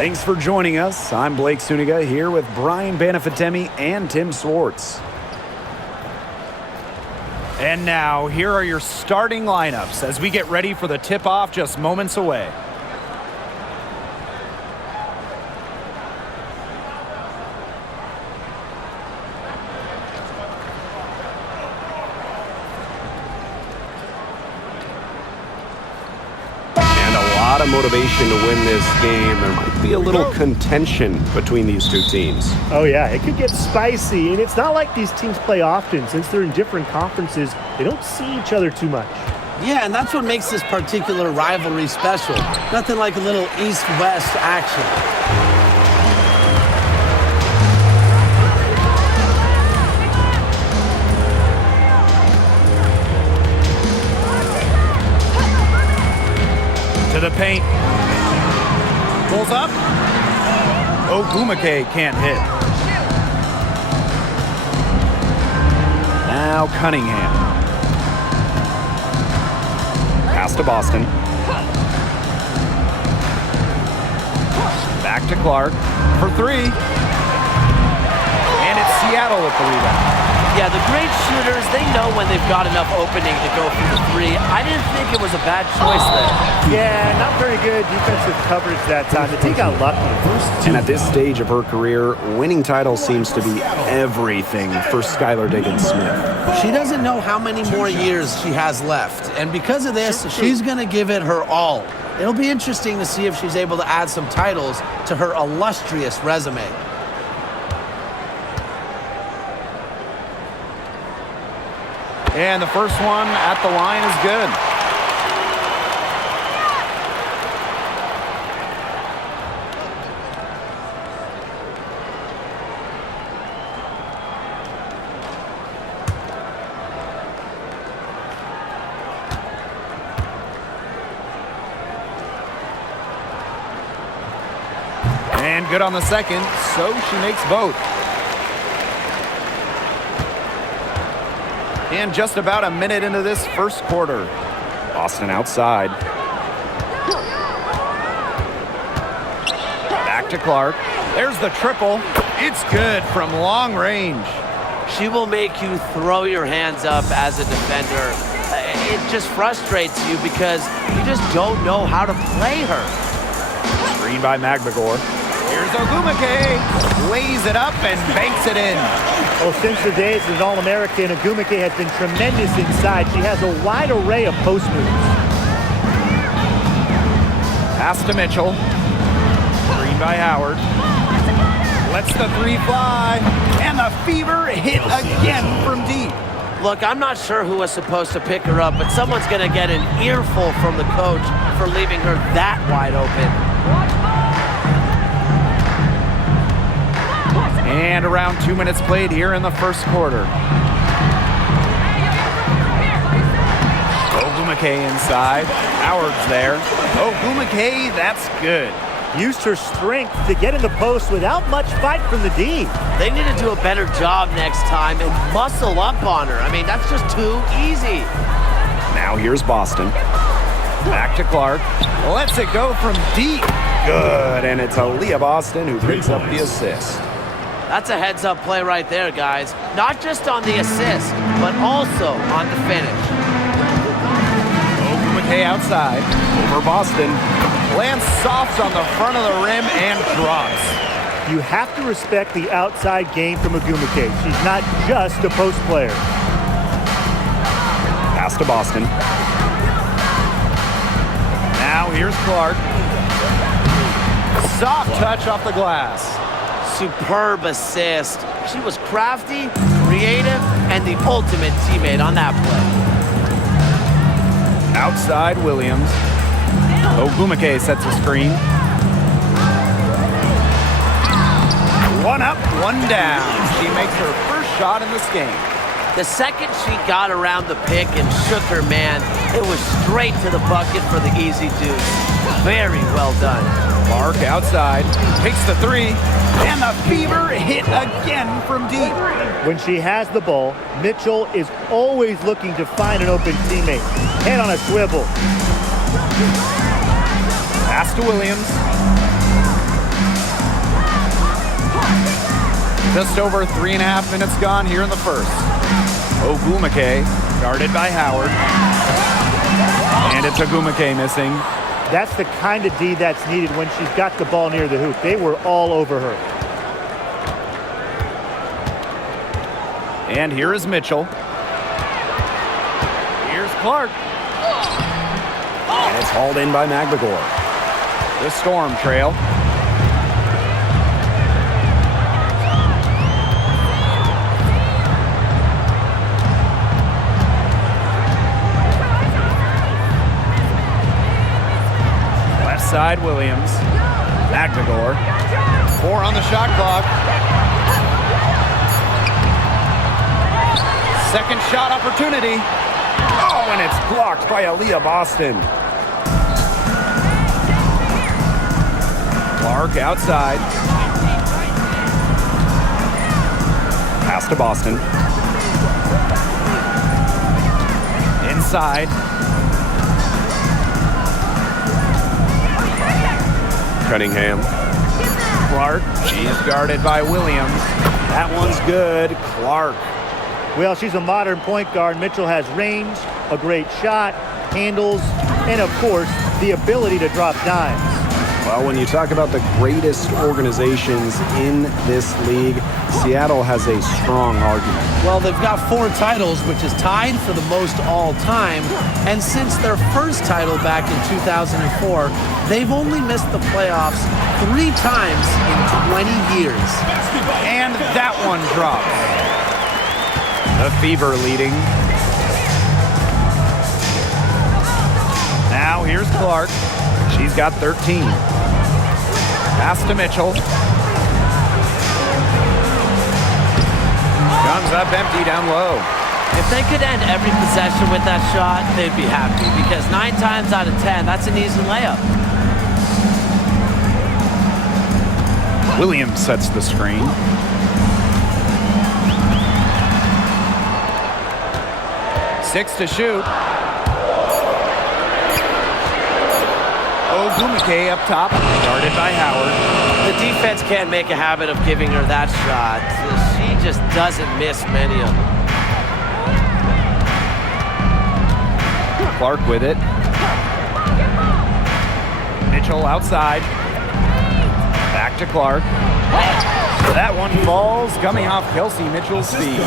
Thanks for joining us. I'm Blake Suniga here with Brian Banafitemi and Tim Swartz. And now, here are your starting lineups as we get ready for the tip-off just moments away. A lot of motivation to win this game. There might be a little contention between these two teams. Oh yeah, it could get spicy, and it's not like these teams play often. Since they're in different conferences, they don't see each other too much. Yeah, and that's what makes this particular rivalry special. Nothing like a little east-west action. To the paint. Pulls up. Ogumake can't hit. Now Cunningham. Pass to Boston. Back to Clark for three. And it's Seattle with the rebound. Yeah, the great shooters, they know when they've got enough opening to go for the three. I didn't think it was a bad choice there. Yeah, not very good defensive coverage that time. The team got lucky. And at this stage of her career, winning titles seems to be everything for Skylar Diggins-Smith. She doesn't know how many more years she has left, and because of this, she's going to give it her all. It'll be interesting to see if she's able to add some titles to her illustrious resume. And the first one at the line is good. And good on the second, so she makes both. And just about a minute into this first quarter. Boston outside. Back to Clark. There's the triple. It's good from long range. She will make you throw your hands up as a defender. It just frustrates you because you just don't know how to play her. Screen by McGregor. Here's Ogumake. Lays it up and banks it in. Well, since the days as an All-American, Ogumake has been tremendous inside. She has a wide array of post moves. Pass to Mitchell. Screen by Howard. Lets the three fly. And the fever hit again from deep. Look, I'm not sure who was supposed to pick her up, but someone's going to get an earful from the coach for leaving her that wide open. And around 2 minutes played here in the first quarter. Ogumake inside. Howard's there. Ogumake, that's good. Used her strength to get in the post without much fight from the D. They need to do a better job next time and muscle up on her. I mean, that's just too easy. Now here's Boston. Back to Clark. Lets it go from deep. Good, and it's Aaliyah Boston who picks up the assist. That's a heads-up play right there, guys. Not just on the assist, but also on the finish. Ogumake outside. Over Boston. Lands soft on the front of the rim and drops. You have to respect the outside game from Ogumake. She's not just a post player. Pass to Boston. Now here's Clark. Soft touch off the glass. Superb assist. She was crafty, creative, and the ultimate teammate on that play. Outside Williams. Ogumake sets a screen. One up, one down. She makes her first shot in this game. The second she got around the pick and shook her man, it was straight to the bucket for the easy deuce. Very well done. Clark outside, takes the three, and the fever hit again from deep. When she has the ball, Mitchell is always looking to find an open teammate. Head on a swivel. Pass to Williams. Just over 3.5 minutes gone here in the first. Ogwumike guarded by Howard. And it's Ogwumike missing. That's the kind of D that's needed when she's got the ball near the hoop. They were all over her. And here is Mitchell. Here's Clark. And it's hauled in by McGregor. The Storm trail. Left side, Williams. McGregor. 4 on the shot clock. Second shot opportunity. Oh, and it's blocked by Aaliyah Boston. Clark outside. Pass to Boston. Inside. Cunningham. Clark. She's guarded by Williams. That one's good. Clark. Well, she's a modern point guard. Mitchell has range, a great shot, handles, and of course, the ability to drop dimes. Well, when you talk about the greatest organizations in this league, Seattle has a strong argument. Well, they've got 4 titles, which is tied for the most all time. And since their first title back in 2004, they've only missed the playoffs 3 times in 20 years. And that one drops. The Fever leading. Now here's Clark. She's got 13. Pass to Mitchell. Comes up empty down low. If they could end every possession with that shot, they'd be happy because 9 times out of 10, that's an easy layup. Williams sets the screen. Six to shoot. Ogwumike up top, guarded by Howard. The defense can't make a habit of giving her that shot. She just doesn't miss many of them. Clark with it. Mitchell outside. Back to Clark. That one falls, coming off Kelsey Mitchell's feet.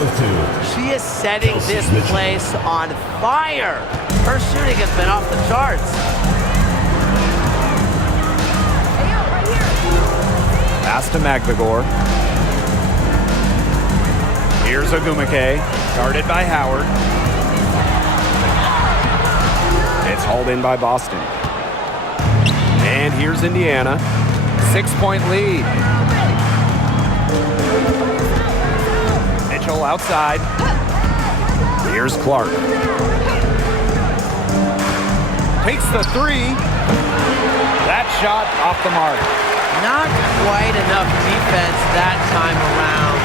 She is setting this place on fire. Her shooting has been off the charts. Pass to McGregor. Here's Ogwumike, guarded by Howard. It's hauled in by Boston. And here's Indiana. 6-point lead. Mitchell outside. Here's Clark. Takes the 3. That shot off the mark. Not quite enough defense that time around.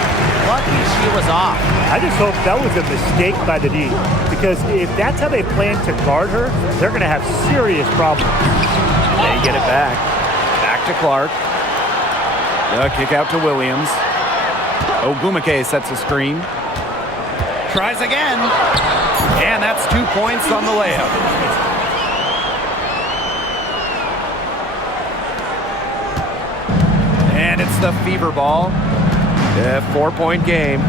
Lucky she was off. I just hope that was a mistake by the D, because if that's how they plan to guard her, they're going to have serious problems. They get it back. Back to Clark. The kick out to Williams. Ogwumike sets a screen. Tries again. And that's 2 points on the layup. And it's the Fever ball. A 4-point game.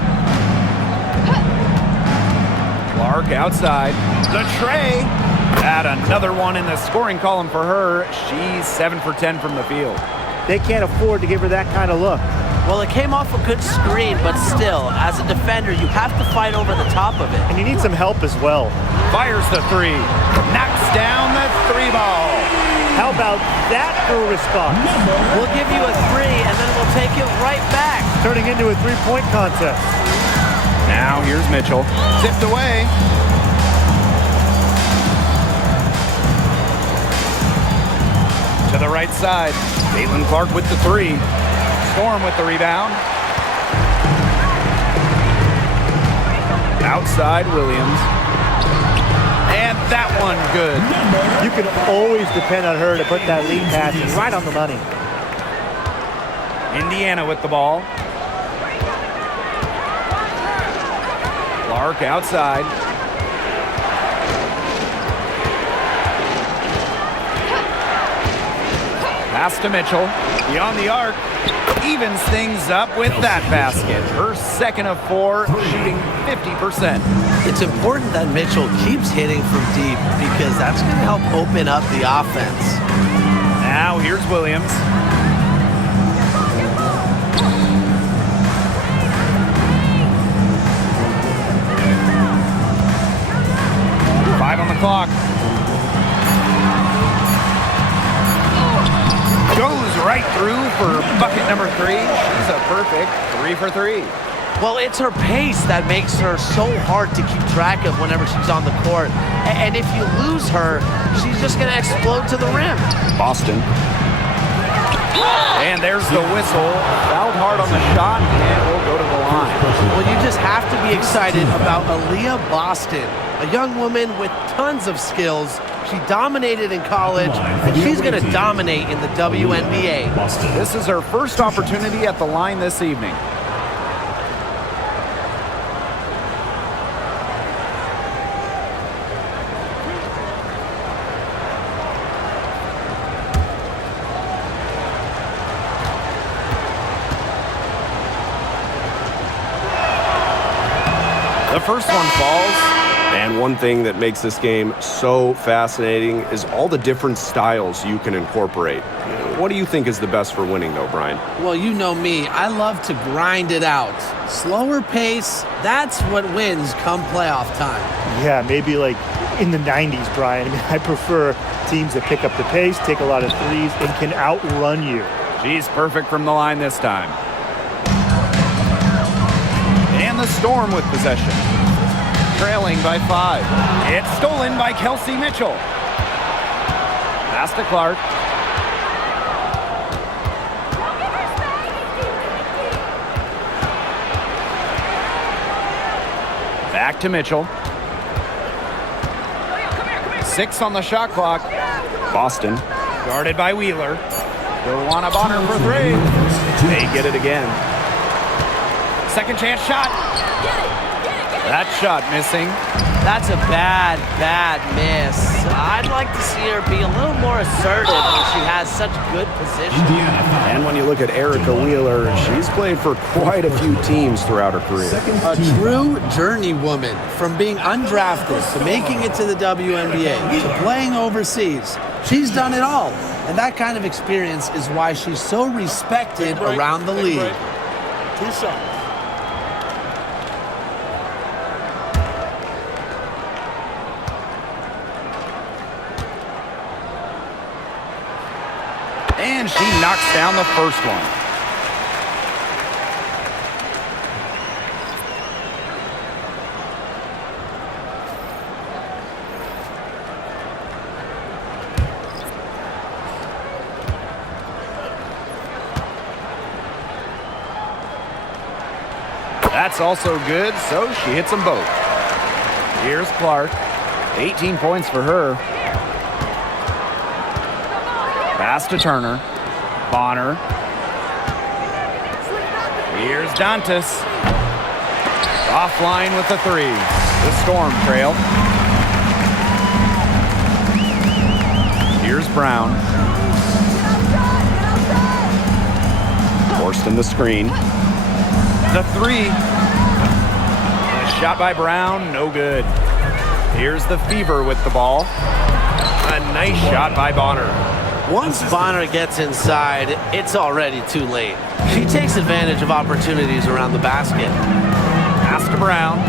Clark outside. The tray. Add another one in the scoring column for her. She's 7 for 10 from the field. They can't afford to give her that kind of look. Well, it came off a good screen, but still, as a defender, you have to fight over the top of it. And you need some help as well. Fires the 3. Knocks down the 3 ball. How about that for a response? We'll give you a 3, and then we'll take it right back. Turning into a 3-point contest. Now here's Mitchell. Tipped away. To the right side. Caitlin Clark with the 3. Storm with the rebound. Outside Williams. And that one good. You can always depend on her to put that lead pass right on the money. Indiana with the ball. Clark outside. Pass to Mitchell. Beyond the arc. Evens things up with that basket. Her second of 4, shooting 50%. It's important that Mitchell keeps hitting from deep because that's going to help open up the offense. Now here's Williams. Five on the clock. Goes right through for bucket number 3. She's a perfect 3 for 3. Well, it's her pace that makes her so hard to keep track of whenever she's on the court. And if you lose her, she's just going to explode to the rim. Boston. And there's the whistle. Fouled hard on the shot, and we'll go to the line. Well, you just have to be excited about Aaliyah Boston, a young woman with tons of skills. She dominated in college, and she's going to dominate in the WNBA. This is her first opportunity at the line this evening. The first one falls. And one thing that makes this game so fascinating is all the different styles you can incorporate. What do you think is the best for winning, though, Brian? Well, you know me. I love to grind it out. Slower pace, that's what wins come playoff time. Yeah, maybe like in the 90s, Brian. I mean, I prefer teams that pick up the pace, take a lot of threes, and can outrun you. She's perfect from the line this time. And the Storm with possession. Trailing by 5. It's stolen by Kelsey Mitchell. Pass to Clark. Back to Mitchell. 6 on the shot clock. Boston. Guarded by Wheeler. Luana Bonner for 3. They get it again. Second chance shot. That shot missing. That's a bad miss. I'd like to see her be a little more assertive when she has such good position. And when you look at Erica Wheeler, she's played for quite a few teams throughout her career. A true journeywoman, from being undrafted to making it to the WNBA to playing overseas. She's done it all. And that kind of experience is why she's so respected around the league. 2 shots. And she knocks down the first one. That's also good, so she hits them both. Here's Clark. 18 points for her. Pass to Turner. Bonner. Here's Dantas. Offline with the 3. The Storm trail. Here's Brown. Forced in the screen. The 3. A shot by Brown, no good. Here's the Fever with the ball. A nice shot by Bonner. Once Bonner gets inside, it's already too late. She takes advantage of opportunities around the basket. Pass to Brown.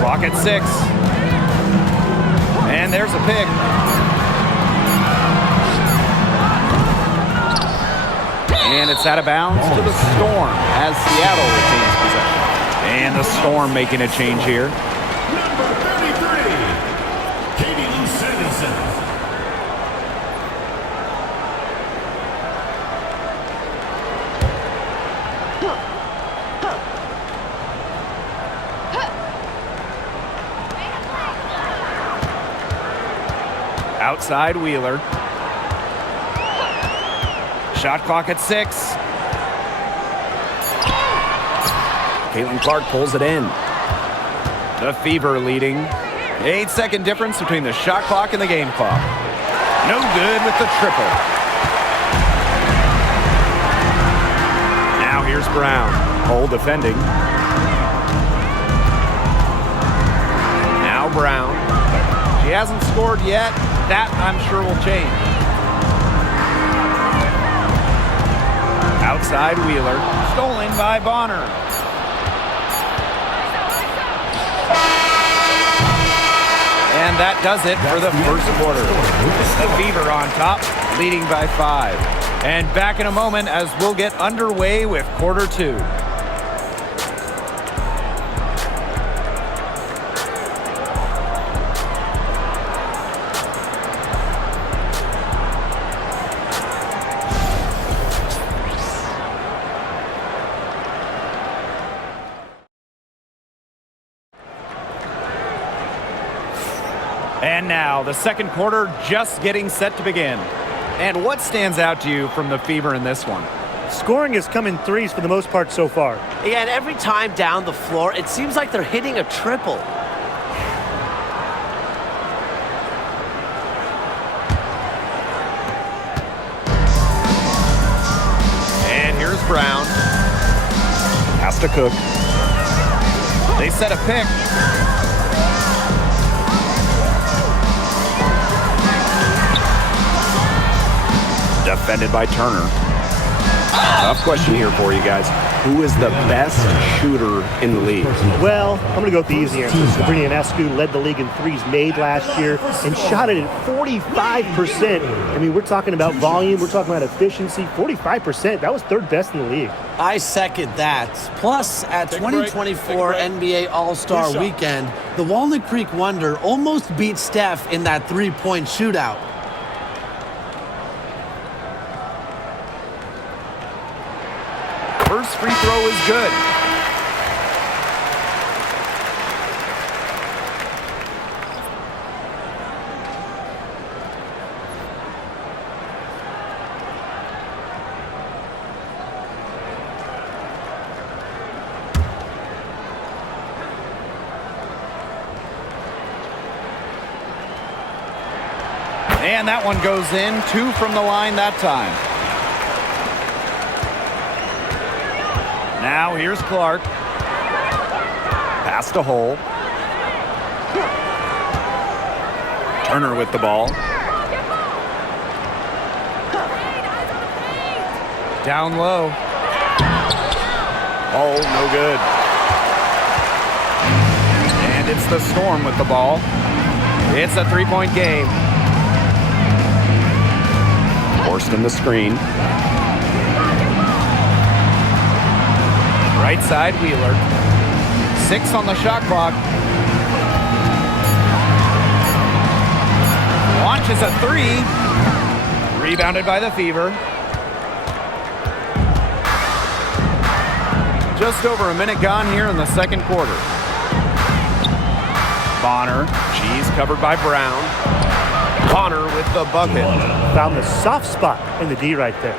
Clock at 6. And there's a pick. And it's out of bounds to the Storm as Seattle retains possession. And the Storm making a change here. Number 33, Katie Lou Sanderson. Outside Wheeler. Shot clock at 6. Caitlin Clark pulls it in. The Fever leading. 8-second difference between the shot clock and the game clock. No good with the triple. Now here's Brown. Hole defending. Now Brown. She hasn't scored yet. That, I'm sure, will change. Outside Wheeler. Stolen by Bonner. And that does it for the first quarter. The Fever on top, leading by 5. And back in a moment as we'll get underway with quarter 2. And now, the second quarter just getting set to begin. And what stands out to you from the Fever in this one? Scoring has come in threes for the most part so far. Yeah, and every time down the floor, it seems like they're hitting a triple. And here's Brown. Has to Cook. They set a pick. Defended by Turner. Tough question here for you guys. Who is the best shooter in the league? Well, I'm going to go with the easy answer. Sabrina Ionescu led the league in threes made last year and shot it at 45%. I mean, we're talking about volume. We're talking about efficiency. 45%. That was third best in the league. I second that. Plus, at 2024 NBA All-Star Weekend, the Walnut Creek Wonder almost beat Steph in that three-point shootout. First free throw is good. And that one goes in. 2 from the line that time. Now here's Clark. Pass to Hole. Turner with the ball. Down low. Oh, no good. And it's the Storm with the ball. It's a three-point game. Forced in the screen. Right side, Wheeler. 6 on the shot clock. Launches a 3. Rebounded by the Fever. Just over a minute gone here in the second quarter. Bonner. She's covered by Brown. Bonner with the bucket. Found the soft spot in the D right there.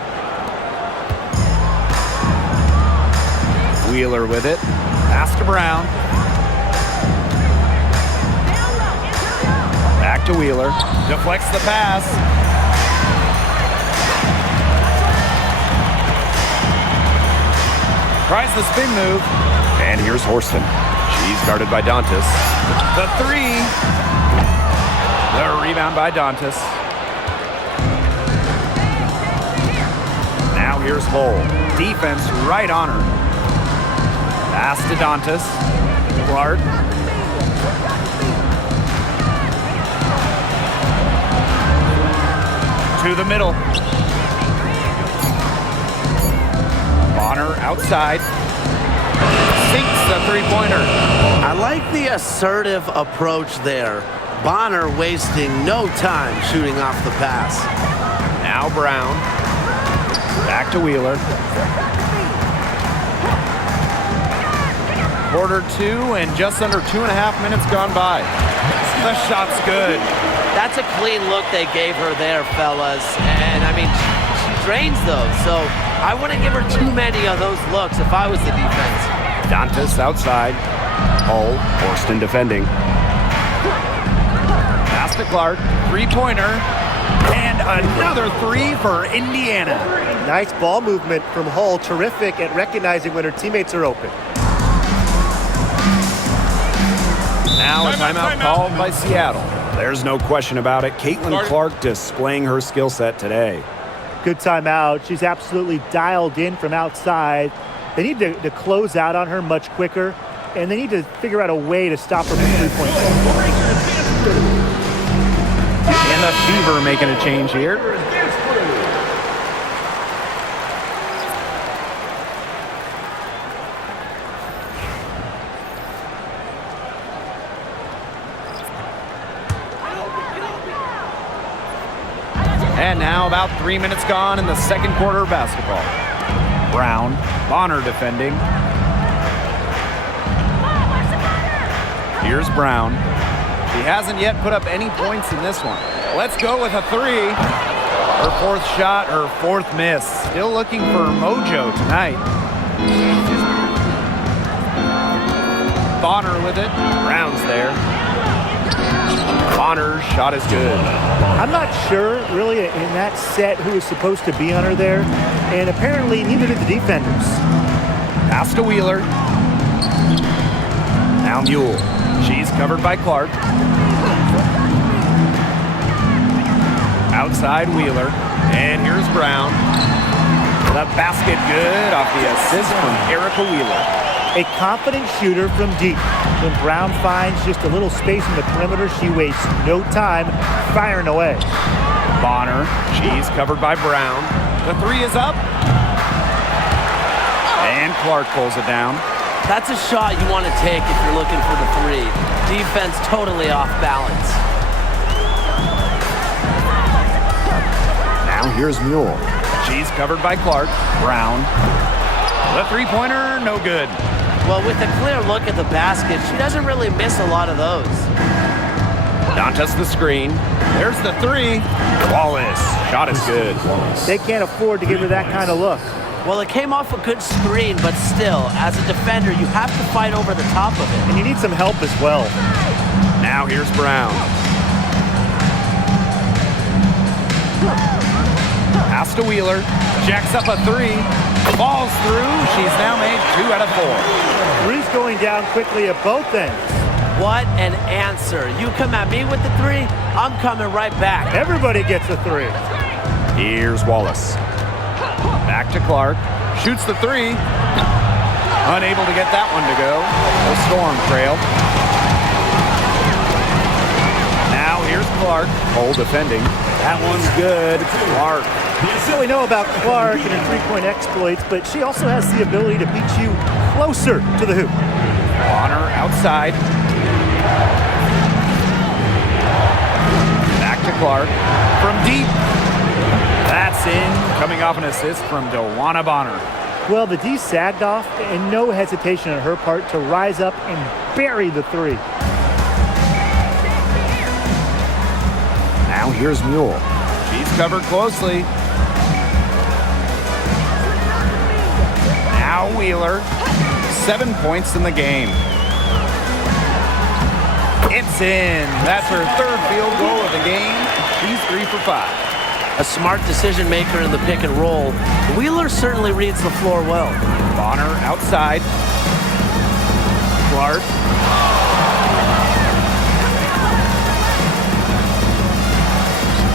Wheeler with it. Pass to Brown. Back to Wheeler. Deflects the pass. Tries the spin move. And here's Horston. She's guarded by Dantas. The 3. The rebound by Dantas. Now here's Hole. Defense right on her. Pass to Dantas. Clark. To the middle. Bonner outside. Sinks the three-pointer. I like the assertive approach there. Bonner wasting no time shooting off the pass. Now Brown. Back to Wheeler. Quarter 2 and just under 2.5 minutes gone by. The shot's good. That's a clean look they gave her there, fellas. And, I mean, she drains those. So I wouldn't give her too many of those looks if I was the defense. Dantas outside. Hull, Horston defending. Pass to Clark. Three-pointer. And another three for Indiana. Nice ball movement from Hull. Terrific at recognizing when her teammates are open. Now a timeout called by Seattle. There's no question about it. CaitlinClark displaying her skill set today. Good timeout. She's absolutely dialed in from outside. They need to close out on her much quicker, and they need to figure out a way to stop her from three-point. And the Fever making a change here. And now about 3 minutes gone in the second quarter of basketball. Brown, Bonner defending. Here's Brown. He hasn't yet put up any points in this one. Let's go with a three. Her fourth shot, her fourth miss. Still looking for mojo tonight. Bonner with it. Brown's there. Bonner's shot is good. I'm not sure, really, in that set who was supposed to be on her there, and apparently neither did the defenders. Pass to Wheeler. Now Mule. She's covered by Clark. Outside Wheeler. And here's Brown. The basket good off the assist from Erica Wheeler. A confident shooter from deep. When Brown finds just a little space in the perimeter, she wastes no time firing away. Bonner. She's covered by Brown. The three is up. And Clark pulls it down. That's a shot you want to take if you're looking for the three. Defense totally off balance. Now here's Mule. She's covered by Clark. Brown. The three-pointer, no good. Well, with a clear look at the basket, she doesn't really miss a lot of those. Dantas the screen. There's the three. Wallace. Shot is good. They can't afford to give her that kind of look. Well, it came off a good screen, but still, as a defender, you have to fight over the top of it. And you need some help as well. Now here's Brown. Pass to Wheeler. Jacks up a three. Falls through. She's now made 2 out of 4. Three's going down quickly at both ends. What an answer. You come at me with the three, I'm coming right back. Everybody gets a three. Here's Wallace. Back to Clark. Shoots the three. Unable to get that one to go. The Storm trail. Now here's Clark. Hull defending. That one's good. Clark. So we know about Clark and her three-point exploits, but she also has the ability to beat you closer to the hoop. Bonner outside. Back to Clark. From deep. That's in. Coming off an assist from DeWanna Bonner. Well, the D sagged off, and no hesitation on her part to rise up and bury the three. Now here's Mule. She's covered closely. Now Wheeler. 7 points in the game. It's in. That's her third field goal of the game. She's 3 for 5. A smart decision maker in the pick and roll. Wheeler certainly reads the floor well. Bonner outside. Clark.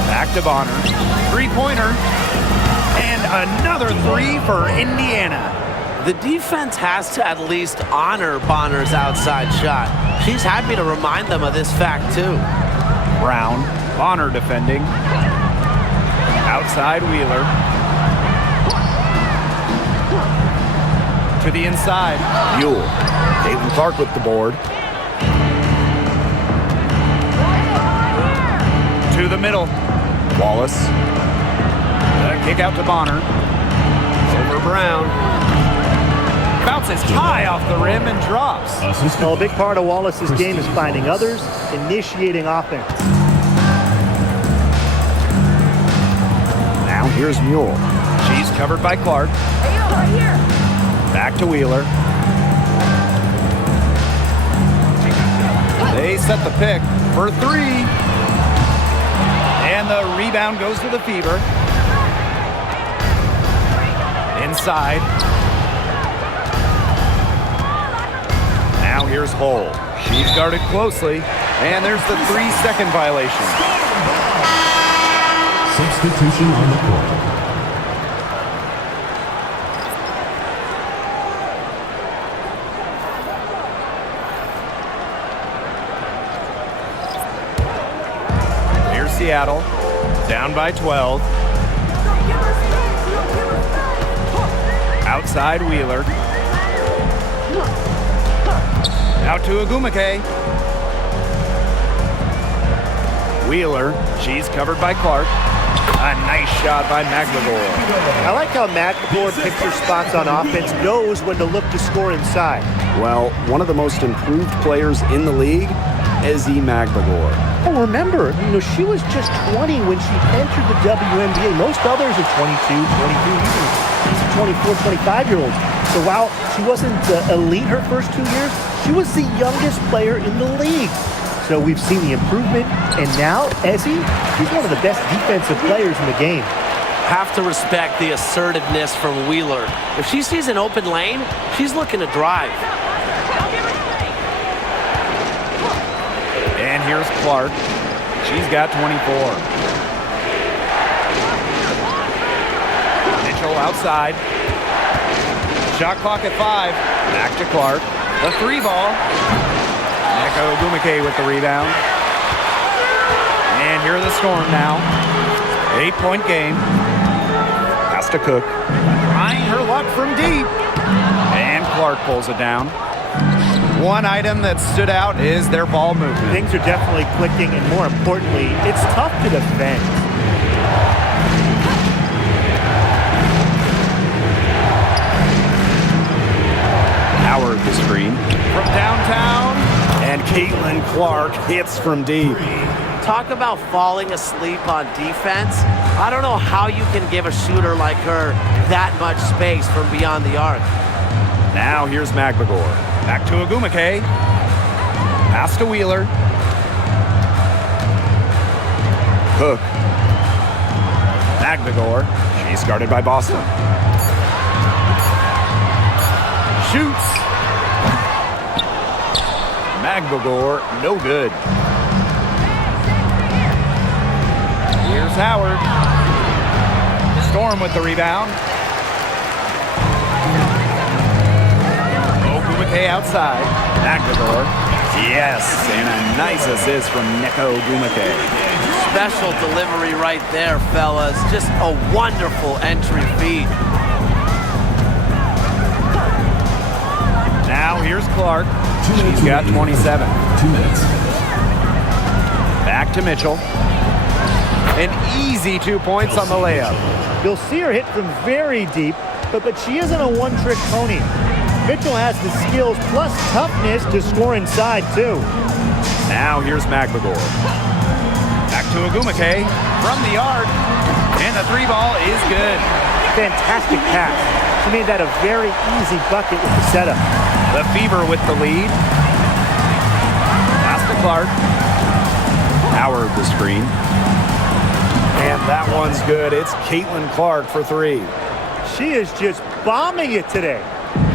Back to Bonner. Three-pointer. And another three for Indiana. The defense has to at least honor Bonner's outside shot. She's happy to remind them of this fact, too. Brown. Bonner defending. Outside Wheeler. To the inside. Mule. CaitlinClark with the board. To the middle. Wallace. Kick out to Bonner. Over Brown. Bounces high off the rim and drops. Well, a big part of Wallace's game is finding others, initiating offense. here's Mule. She's covered by Clark. Back to Wheeler. They set the pick for three. And the rebound goes to the Fever. Inside. Now here's Hull. She's guarded closely. And there's the 3-second violation. Substitution on the court. Here's Seattle. Down by 12. Outside Wheeler. Out to Agumake. Wheeler, she's covered by Clark. A nice shot by McLemore. I like how McLemore picks her spots on offense, knows when to look to score inside. Well, one of the most improved players in the league, Ezzie McLemore. Oh, remember, she was just 20 when she entered the WNBA. Most others are 22, 23, even 24, 25-year-olds. So while she wasn't elite her first 2 years, she was the youngest player in the league. So we've seen the improvement, and now Ezzie, she's one of the best defensive players in the game. Have to respect the assertiveness from Wheeler. If she sees an open lane, she's looking to drive. And here's Clark. She's got 24. Mitchell outside. Shot clock at 5. Back to Clark. The 3-ball. Neko Agumake with the rebound. And here are the Storm now. 8-point game. Pass to Cook. Trying her luck from deep. And Clark pulls it down. One item that stood out is their ball movement. Things are definitely clicking, and more importantly, it's tough to defend. Howard the screen. From downtown. And Caitlin hits from deep. Talk about falling asleep on defense. I don't know how you can give a shooter like her that much space from beyond the arc. Now here's McLemore. Back to Agumake. Pass to Wheeler. Cook. McLemore. She's guarded by Boston. Shoots. McLemore, no good. Here's Howard. Storm with the rebound. Agumake outside. McLemore. Yes, and a nice assist from Neko Agumake. Special delivery right there, fellas. Just a wonderful entry feed. Now here's Clark. She's got 27. 2 minutes. Back to Mitchell. An easy 2 points on the layup. You'll see her hit from very deep, but she isn't a one-trick pony. Mitchell has the skills plus toughness to score inside, too. Now here's McLemore. Back to Agumake from the arc. And the 3-ball is good. Fantastic pass. She made that a very easy bucket with the setup. The Fever with the lead. Pass to Clark. Howard the screen. And that one's good. It's Caitlin Clark for 3. She is just bombing it today.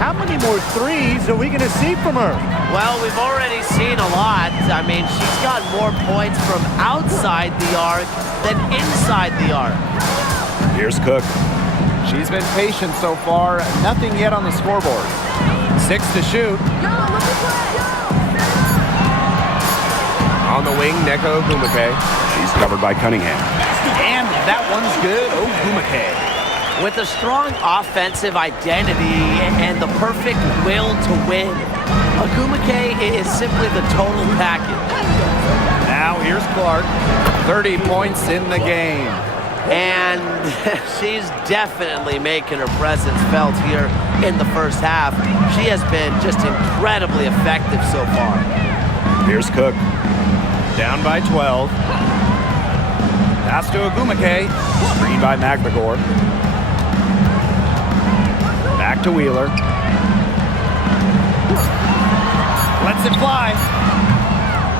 How many more threes are we going to see from her? Well, we've already seen a lot. I mean, she's got more points from outside the arc than inside the arc. Here's Cook. She's been patient so far. Nothing yet on the scoreboard. 6 to shoot. On the wing, Neko Agumake. She's covered by Cunningham. And that one's good. Agumake. With a strong offensive identity and the perfect will to win, Agumake is simply the total package. Now here's Clark. 30 points in the game. And she's definitely making her presence felt here in the first half. She has been just incredibly effective so far. Here's Cook. Down by 12. Pass to Agumake. Screen by McGregor. Back to Wheeler. Lets it fly.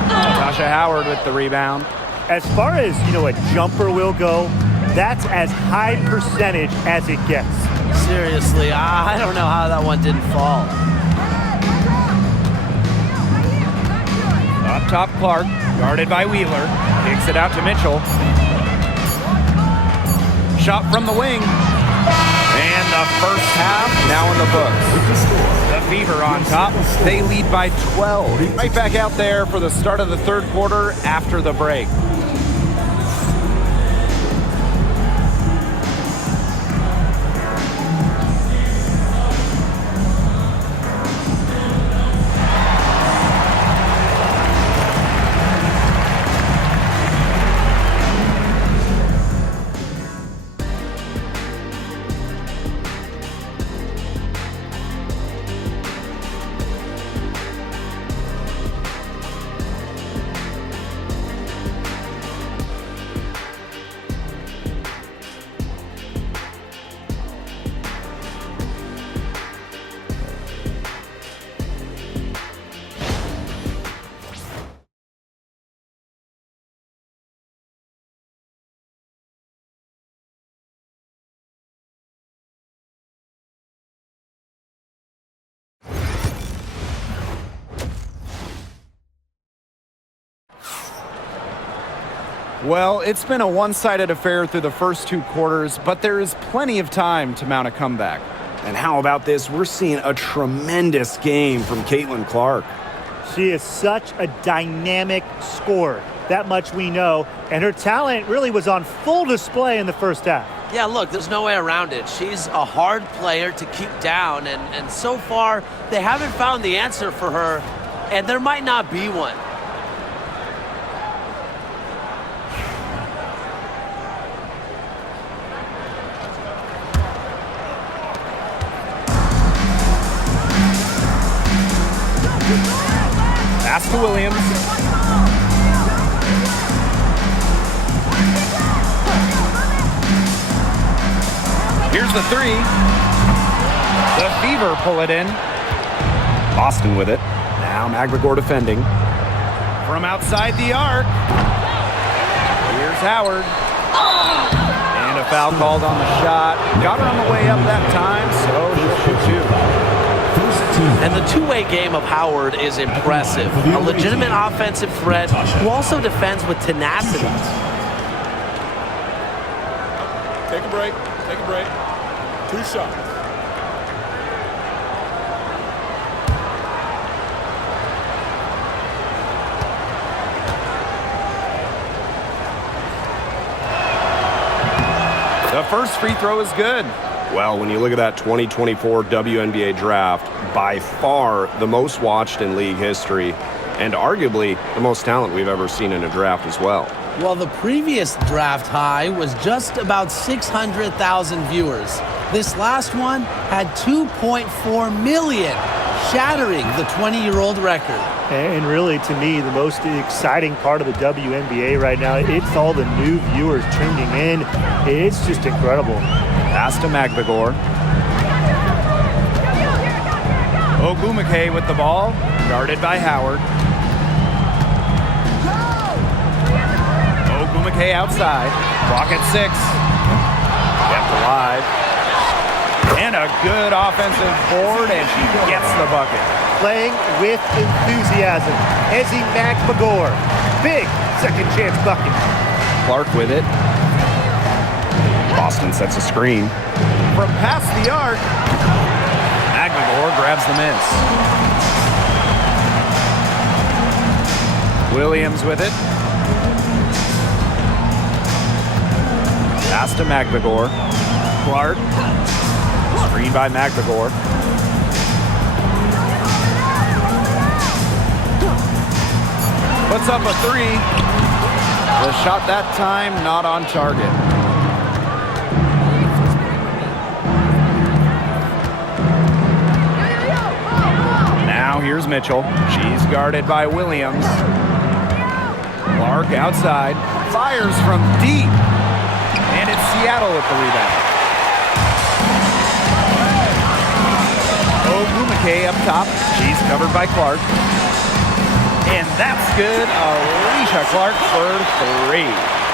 Tasha Howard with the rebound. As far as, a jumper will go, that's as high percentage as it gets. Seriously, I don't know how that one didn't fall. Up top, Clark, guarded by Wheeler. Kicks it out to Mitchell. Shot from the wing. And the first half now in the books. The Fever on top. They lead by 12. Right back out there for the start of the third quarter after the break. Well, it's been a one-sided affair through the first two quarters, but there is plenty of time to mount a comeback. And how about this? We're seeing a tremendous game from Caitlin-Clark. She is such a dynamic scorer. That much we know. And her talent really was on full display in the first half. Yeah, look, there's no way around it. She's a hard player to keep down, and so far, they haven't found the answer for her, and there might not be one. Pass to Williams. Here's the three. The Fever pull it in. Boston with it. Now McGregor defending. From outside the arc. Here's Howard. And a foul called on the shot. Got her on the way up that time, so she'll shoot two. And the two-way game of Howard is impressive. A legitimate offensive threat who also defends with tenacity. Take a break. Take a break. 2 shots. The first free throw is good. Well, when you look at that 2024 WNBA draft, by far the most watched in league history, and arguably the most talent we've ever seen in a draft as well. Well, the previous draft high was just about 600,000 viewers. This last one had 2.4 million, shattering the 20-year-old record. And really, to me, the most exciting part of the WNBA right now, it's all the new viewers tuning in. It's just incredible. Pass to McGregor. Ogumake with the ball, guarded by Howard. Ogumake outside. Clock at 6. Kept alive. And a good offensive board, and she gets the bucket. Playing with enthusiasm. Ezzy McGregor. Big second chance bucket. Clark with it. Boston sets a screen. From past the arc, McGregor grabs the miss. Williams with it. Pass to McGregor. Clark. Screen by McGregor. Puts up a three. The shot that time not on target. Now here's Mitchell. She's guarded by Williams. Clark outside. Fires from deep. And it's Seattle with the rebound. Ogumake up top. She's covered by Clark. And that's good. Alicia Clark for 3.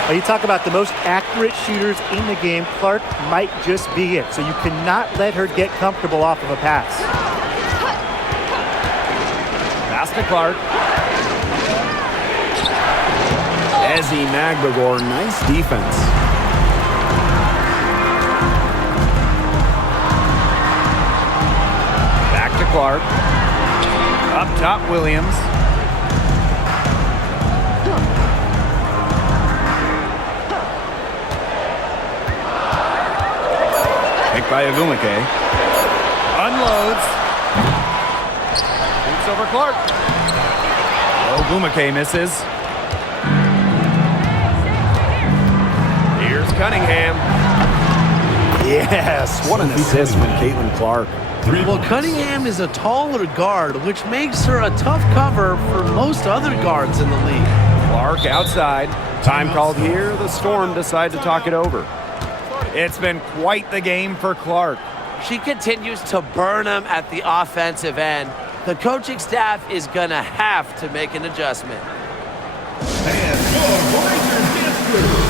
Well, you talk about the most accurate shooters in the game. Clark might just be it. So you cannot let her get comfortable off of a pass. Pass to Clark. Ezzy Magbagor, nice defense. Back to Clark. Up top, Williams. Picked by Ogumake. Unloads. Shoots over Clark. Ogumake misses. Here's Cunningham. Yes, what an assist from Caitlin Clark. Well, Cunningham is a taller guard, which makes her a tough cover for most other guards in the league. Clark outside. Time called here. The Storm decide to talk it over. It's been quite the game for Clark. She continues to burn them at the offensive end. The coaching staff is going to have to make an adjustment. And your Blazers dance crew.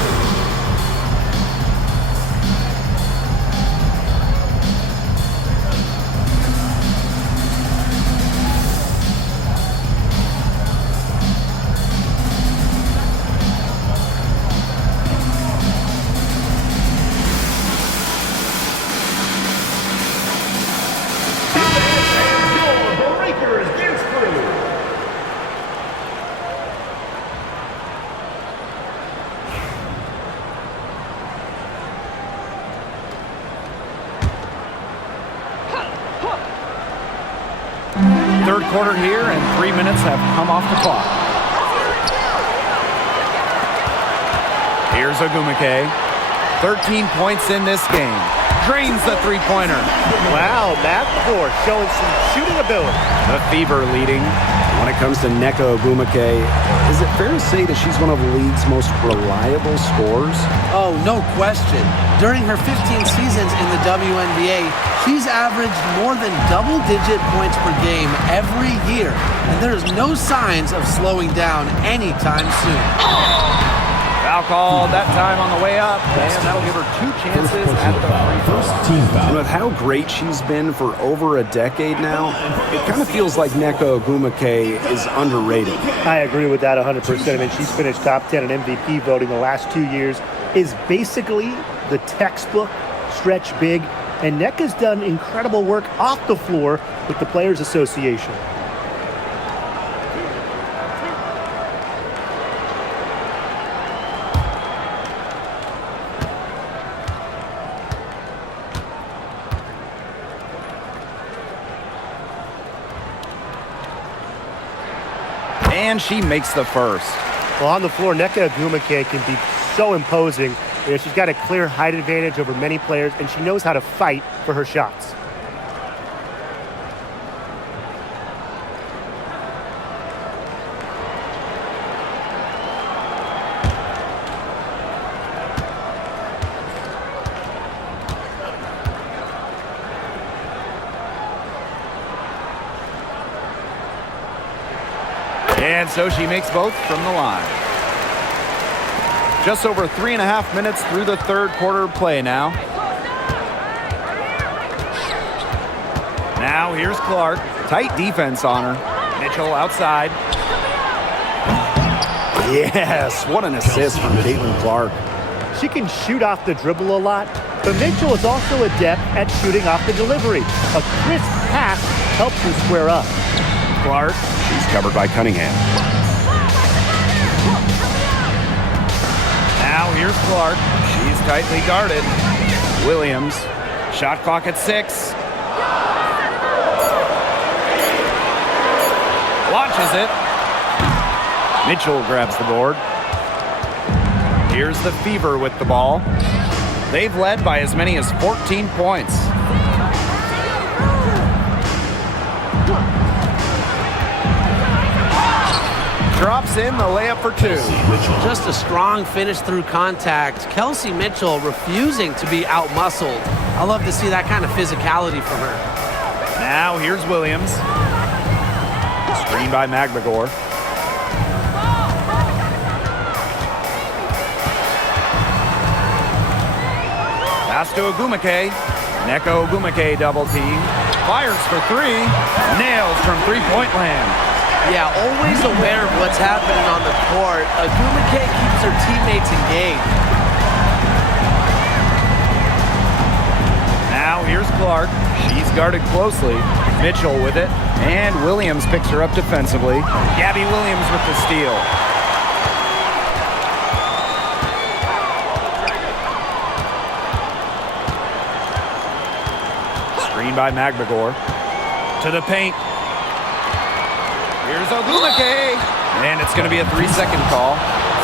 Third quarter here, and 3 minutes have come off the clock. Here's Ogumake. 13 points in this game. Drains the three-pointer. Wow, Magbagor showing some shooting ability. The Fever leading. When it comes to Nneka Ogumake, is it fair to say that she's one of the league's most reliable scorers? Oh, no question. During her 15 seasons in the WNBA, she's averaged more than double-digit points per game every year, and there's no signs of slowing down anytime soon. Foul called that time on the way up, and that'll give her 2 chances at the free throw First team And foul. with how great she's been for over a decade now, it kind of feels like Nneka Ogumake is underrated. I agree with that 100%. I mean, she's finished top 10 in MVP voting the last 2 years, is basically the textbook stretch big, and Nneka's done incredible work off the floor with the Players Association. And she makes the first. Well, on the floor, Nneka Ogumake can be so imposing. You know, she's got a clear height advantage over many players, and she knows how to fight for her shots. And so she makes both from the line. Just over 3.5 minutes through the third quarter of play now. Now here's Clark. Tight defense on her. Mitchell outside. Yes, what an assist from Caitlin Clark. She can shoot off the dribble a lot, but Mitchell is also adept at shooting off the delivery. A crisp pass helps her square up. Clark. She's covered by Cunningham. Now here's Clark. She's tightly guarded. Williams. Shot clock at 6. Launches it. Mitchell grabs the board. Here's the Fever with the ball. They've led by as many as 14 points. Drops in the layup for two. Just a strong finish through contact. Kelsey Mitchell refusing to be out-muscled. I love to see that kind of physicality from her. Now here's Williams. Screen by Magbagor. Pass to Ogumake. Neko Ogumake double team. Fires for three. Nails from three-point land. Yeah, always aware of what's happening on the court. Ogumake keeps her teammates engaged. Now here's Clark. She's guarded closely. Mitchell with it. And Williams picks her up defensively. Gabby Williams with the steal. Screen by Magbagor. To the paint. Here's Ogumake. And it's going to be a 3-second call.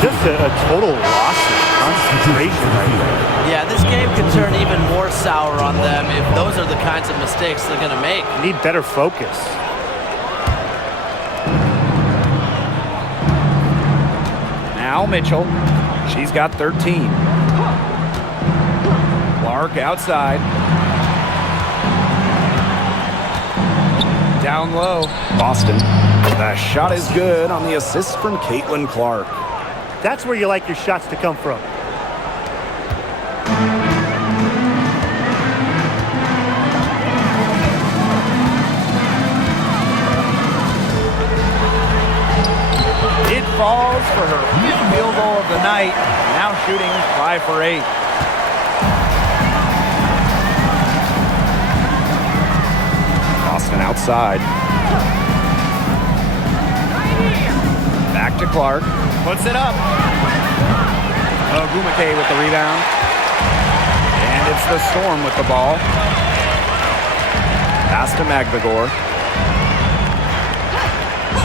Just a total loss of concentration right there. Yeah, this game could turn even more sour on them if those are the kinds of mistakes they're going to make. Need better focus. Now Mitchell. She's got 13. Clark outside. Down low. Boston. The shot is good on the assist from CaitlincLark. That's where you like your shots to come from. It falls for her field goal of the night. Now shooting 5 for 8. Boston outside. Back to Clark. Puts it up. Ogumake with the rebound. And it's the Storm with the ball. Pass to Magbagor.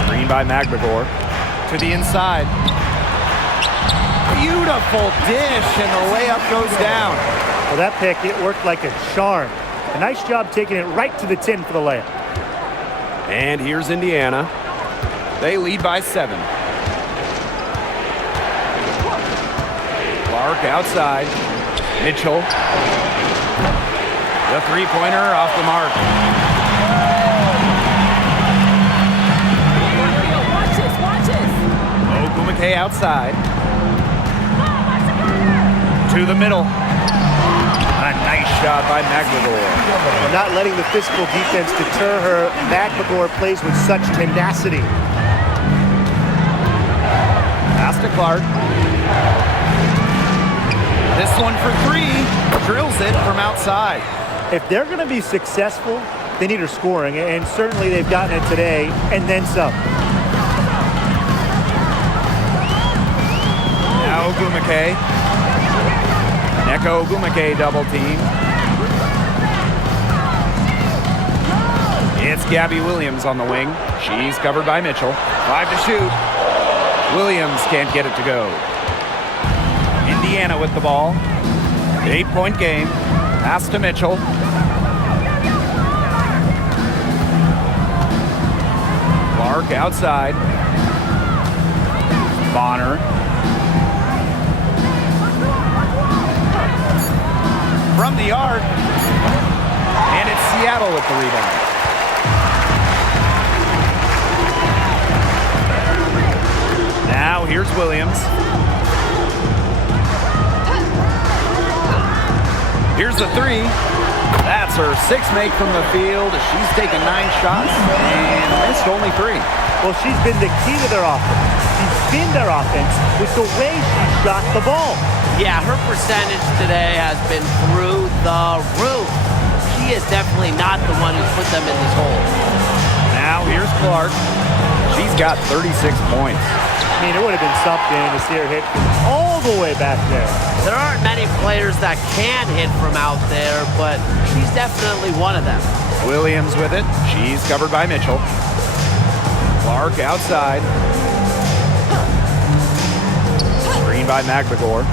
Screen by Magbagor. To the inside. Beautiful dish, and the layup goes down. Well, that pick, it worked like a charm. A nice job taking it right to the 10 for the layup. And here's Indiana. They lead by 7. Clark outside. Mitchell. The three-pointer off the mark. Ogumake outside. To the middle. A nice shot by Magbagor. Not letting the physical defense deter her. Magbagor plays with such tenacity. Pass to Clark. This one for 3. Drills it from outside. If they're going to be successful, they need her scoring, and certainly they've gotten it today, and then some. Now Ogumake. Neko Ogumake double team. It's Gabby Williams on the wing. She's covered by Mitchell. 5 to shoot. Williams can't get it to go. Indiana with the ball. 8-point game. Pass to Mitchell. Clark outside. Bonner. From the arc. And it's Seattle with the rebound. Now here's Williams. Here's the 3. That's her 6th make from the field. She's taken 9 shots and missed only 3. Well, she's been the key to their offense. She's been their offense with the way she shot the ball. Yeah, her percentage today has been through the roof. She is definitely not the one who put them in this hole. Now here's Clark. She's got 36 points. I mean, it would have been something to see her hit from all the way back there. There aren't many players that can hit from out there, but she's definitely one of them. Williams with it. She's covered by Mitchell. Clark outside. Screen by Magbagor.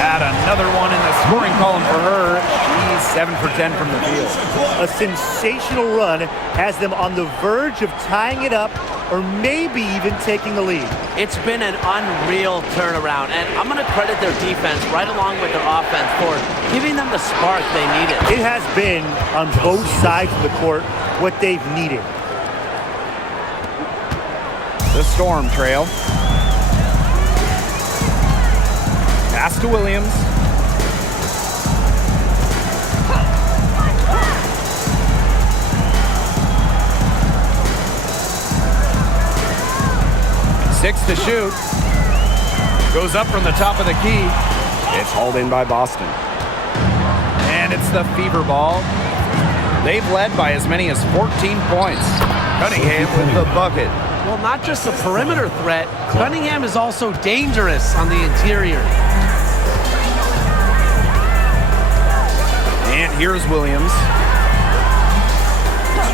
Got another one in the scoring column for her. She's 7 for 10 from the field. A sensational run has them on the verge of tying it up or maybe even taking the lead. It's been an unreal turnaround, and I'm going to credit their defense right along with their offense for giving them the spark they needed. It has been, on both sides of the court, what they've needed. The Storm trail. Pass to Williams. Six to shoot. Goes up from the top of the key. It's hauled in by Boston. And it's the Fever ball. They've led by as many as 14 points. Cunningham with the bucket. Well, not just a perimeter threat, Cunningham is also dangerous on the interior. And here's Williams.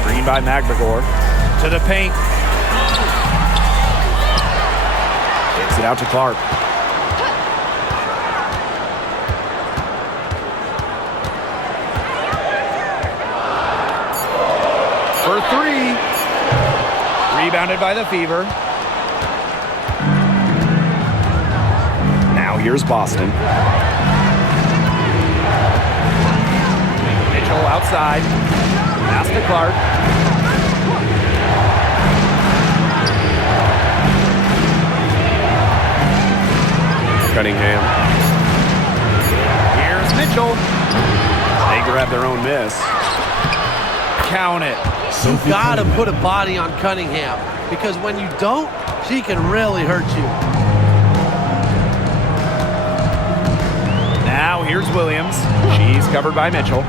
Screen by McGregor. To the paint. Takes it out to Clark. For three. Rebounded by the Fever. Now here's Boston. Mitchell outside. Pass to Clark. Cunningham. Here's Mitchell. They grab their own miss. Count it. You gotta put a body on Cunningham, because when you don't, she can really hurt you. Now here's Williams. She's covered by Mitchell.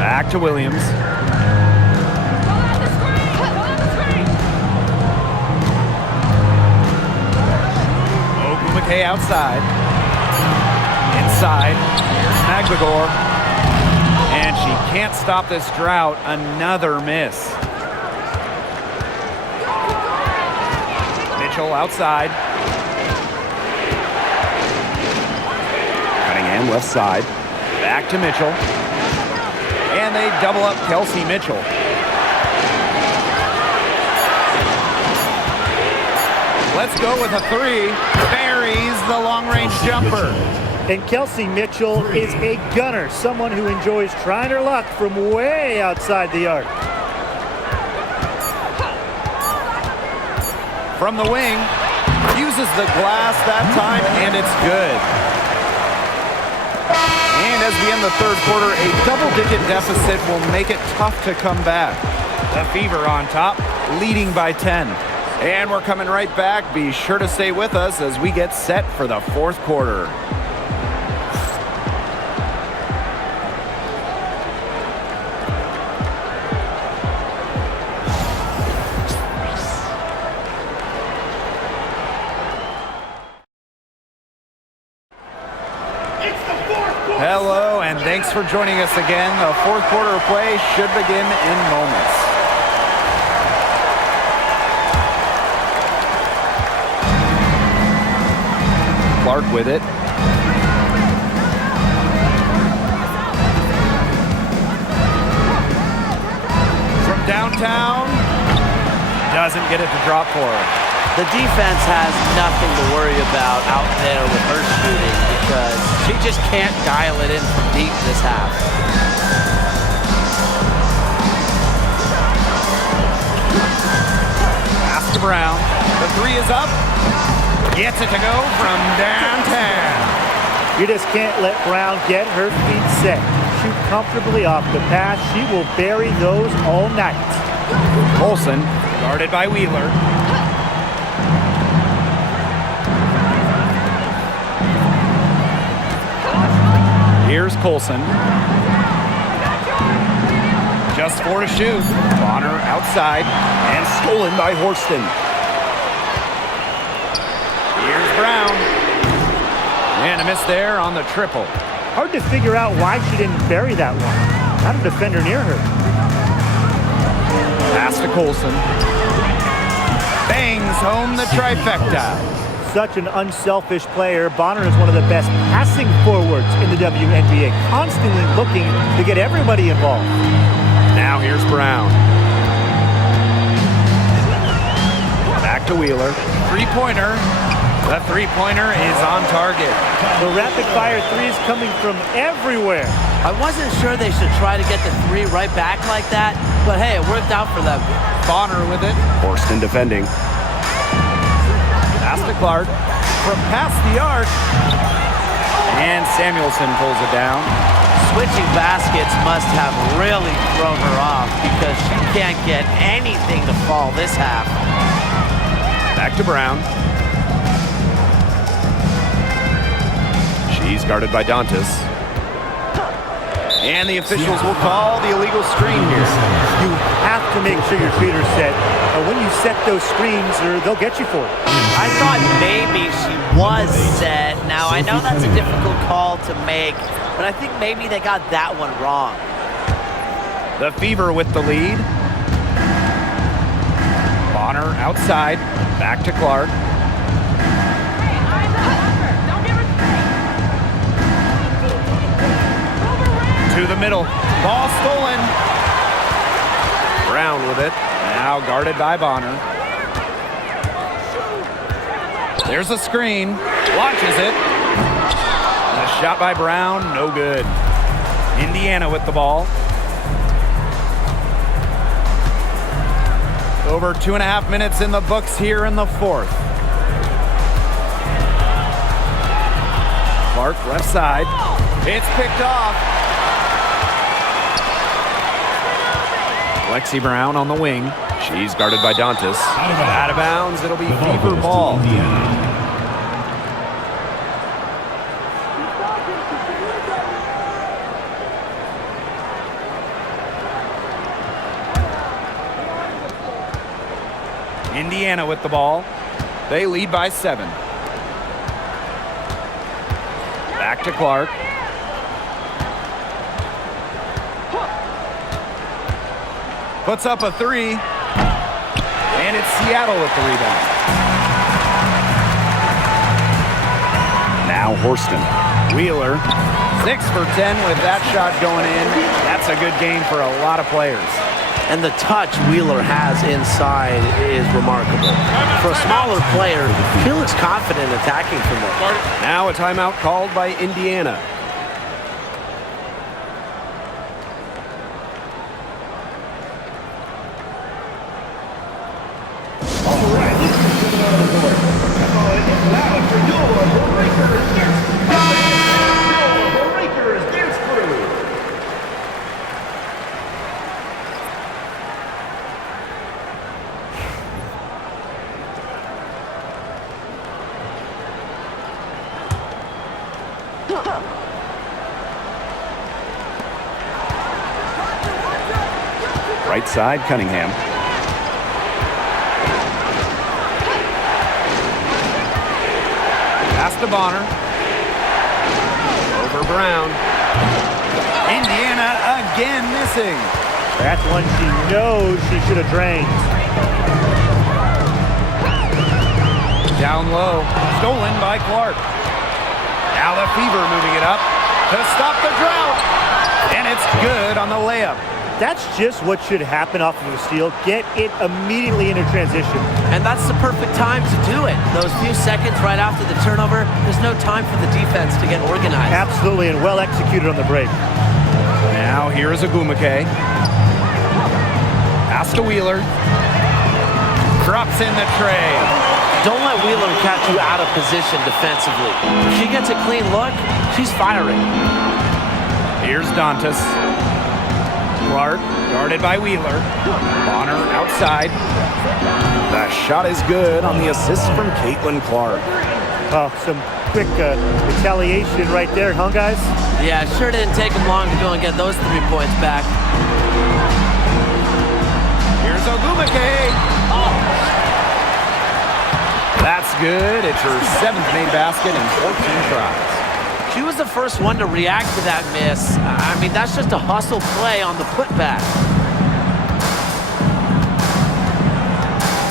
Back to Williams. Ogumake outside. Inside. Here's McGregor. And she can't stop this drought. Another miss. Mitchell outside. Cunningham left side. Back to Mitchell. And they double up Kelsey Mitchell. Let's go with a three. Buries the long-range jumper. And Kelsey Mitchell is a gunner, someone who enjoys trying her luck from way outside the arc. From the wing, uses the glass that time, and it's good. And as we end the third quarter, a double-digit deficit will make it tough to come back. The Fever on top, leading by 10. And we're coming right back. Be sure to stay with us as we get set for the fourth quarter. Hello, and thanks for joining us again. The fourth quarter of play should begin in moments. Clark with it. From downtown, doesn't get it to drop for her. The defense has nothing to worry about out there with her shooting because she just can't dial it in from deep this half. Pass to Brown. The three is up. Gets it to go from downtown. You just can't let Brown get her feet set. Shoot comfortably off the pass. She will bury those all night. Olsen, guarded by Wheeler. Here's Colson. Just 4 to shoot. Bonner outside And stolen by Horston. Here's Brown. And a miss there on the triple. Hard to figure out why she didn't bury that one. Not a defender near her. Pass to Colson. Bangs home the trifecta. such an unselfish player. Bonner is one of the best passing forwards in the WNBA, constantly looking to get everybody involved. Now here's Brown. Back to Wheeler. Three-pointer. The three-pointer is on target. The rapid-fire threes coming from everywhere. I wasn't sure they should try to get the three right back like that, but hey, it worked out for them. Bonner with it. Horston defending. Pass to Clark. From past the arc. And Samuelson pulls it down. Switching baskets must have really thrown her off because she can't get anything to fall this half. Back to Brown. She's guarded by Dantas. And the officials will call the illegal screen here. You have to make sure your feet are set. And when you set those screens, they'll get you for it. I thought maybe she was set. Now, I know that's a difficult call to make, but I think maybe they got that one wrong. The Fever with the lead. Bonner outside. Back to Clark. To the middle. Ball stolen. Brown with it. Now guarded by Bonner. There's a screen. Launches it. And a shot by Brown. No good. Indiana with the ball. Over 2.5 minutes in the books here in the fourth. Clark left side. It's picked off. Lexi Brown on the wing. She's guarded by Dantas. Out of bounds. It'll be Fever ball. Indiana with the ball. They lead by 7. Back to Clark. Puts up a 3. And it's Seattle with the rebound. Now Horston. Wheeler. 6 for 10 with that shot going in. That's a good game for a lot of players. And the touch Wheeler has inside is remarkable. For a smaller player, he looks confident attacking from there. Now a timeout called by Indiana. All right, let's get it on the board. Come on, it's loud for your Breakers Dance Crew. Your Breakers Dance Crew. Right side, Cunningham. Pass to Bonner. Over Brown. Indiana again missing. That's one she knows she should have drained. Down low. Stolen by Clark. Now the Fever moving it up to stop the drought. And it's good on the layup. That's just what should happen off of a steal. Get it immediately into transition. And that's the perfect time to do it. Those few seconds right after the turnover, there's no time for the defense to get organized. Absolutely, and well executed on the break. Now here's Agumake. Pass to Wheeler. Drops in the tray. Don't let Wheeler catch you out of position defensively. If she gets a clean look, she's firing. Here's Dantas. Clark, guarded by Wheeler. Bonner outside. The shot is good on the assist from Clark. Oh, some quick retaliation right there, huh, guys? Yeah, sure didn't take them long to go and get those 3 points back. Here's Agumake. That's good. It's her 7th made basket in 14 tries. She was the first one to react to that miss. I mean, that's just a hustle play on the putback.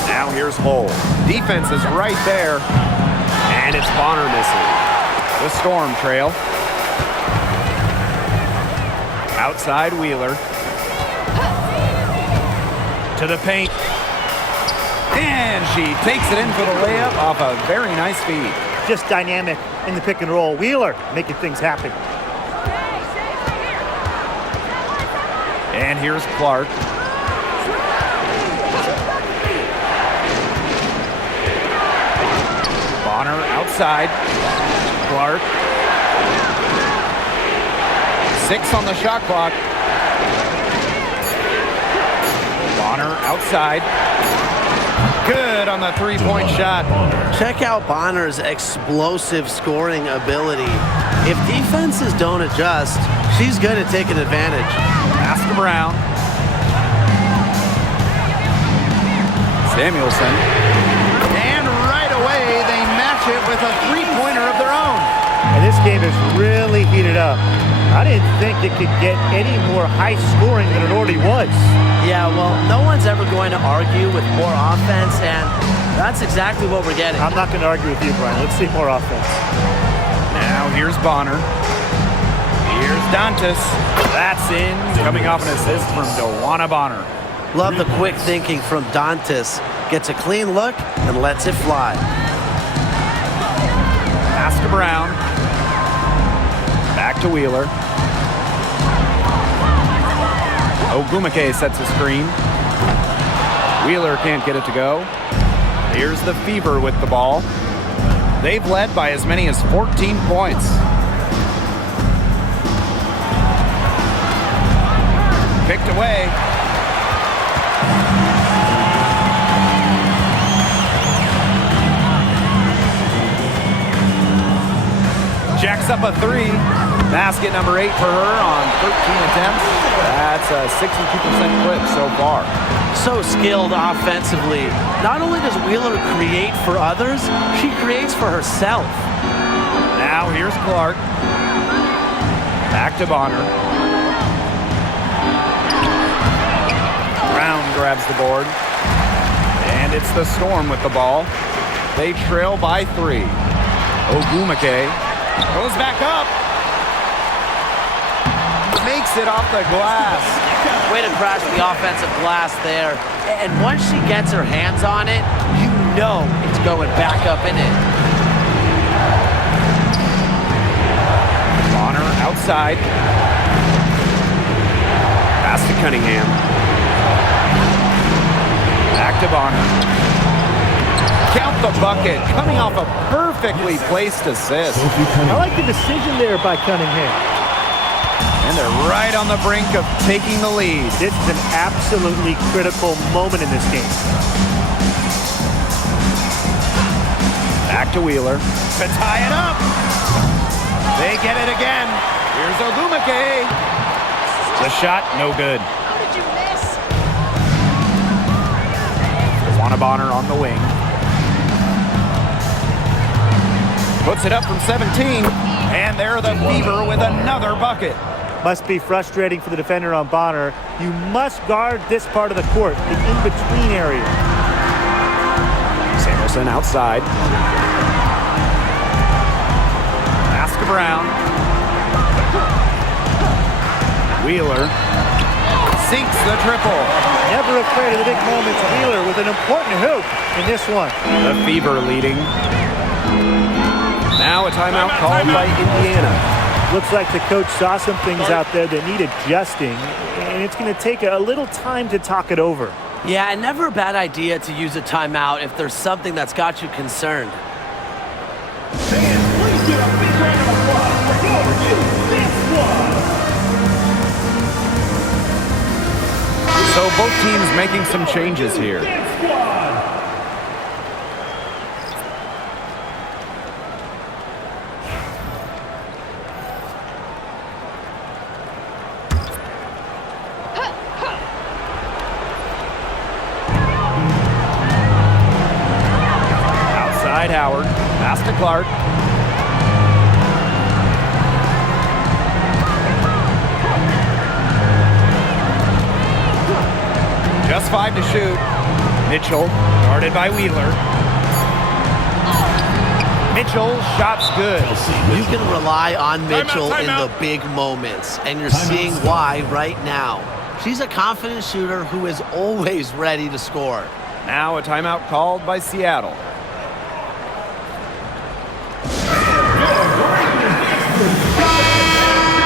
Now here's Hull. Defense is right there. it's Bonner missing. The Storm trail. Outside Wheeler. To the paint. And she takes it in for the layup off a very nice feed. Just dynamic in the pick and roll. Wheeler making things happen. And here's Clark. Bonner outside. Clark. 6 on the shot clock. Bonner outside. Good on the three-point shot. Check out Bonner's explosive scoring ability. If defenses don't adjust, she's going to take an advantage. Pass to Brown. Samuelson. And right away, they match it with a three-pointer of their own. And this game is really heated up. I didn't think it could get any more high scoring than it already was. Yeah, well, no one's ever going to argue with more offense, and that's exactly what we're getting. I'm not going to argue with you, Brian. Let's see more offense. Now here's Bonner. Here's Dantas. That's in. Coming off an assist from Dewana Bonner. Love the quick thinking from Dantas. Gets a clean look and lets it fly. Pass to Brown. Back to Wheeler. Ogumake sets a screen. Wheeler can't get it to go. Here's the Fever with the ball. They've led by as many as 14 points. Picked away. Jacks up a three. Basket number 8 for her on 13 attempts. That's a 62% clip so far. So skilled offensively. Not only does Wheeler create for others, she creates for herself. Now here's Clark. Back to Bonner. Brown grabs the board. And it's the Storm with the ball. They trail by 3. Ogumake goes back up. Makes it off the glass. Way to crash the offensive glass there. And once she gets her hands on it, you know it's going back up in it. Bonner outside. Pass to Cunningham. Back to Bonner. Count the bucket. Coming off a perfectly placed assist. I like the decision there by Cunningham. And they're right on the brink of taking the lead. This is an absolutely critical moment in this game. Back to Wheeler. To tie it up. They get it again. Here's Ogumake. The shot, no good. How did you miss? Dewana Bonner on the wing. Puts it up from 17. And they're the Fever with another bucket. Must be frustrating for the defender on Bonner. You must guard this part of the court, the in-between area. Samuelson outside. Pass to Brown. Wheeler sinks the triple. Never afraid of the big moments. Wheeler with an important hoop in this one. The Fever leading. Now a timeout called by Indiana. Looks like the coach saw some things out there that need adjusting, and it's going to take a little time to talk it over. Yeah, and never a bad idea to use a timeout if there's something that's got you concerned. Fans, please give a big round of applause for your Lynx squad. So both teams making some changes here. Lynx squad. Howard. Pass to Clark. Just 5 to shoot. Mitchell guarded by Wheeler. Mitchell, shot's good. You can rely on Mitchell in timeout. the big moments, and you're seeing why right now. She's a confident shooter who is always ready to score. Now a timeout called by Seattle.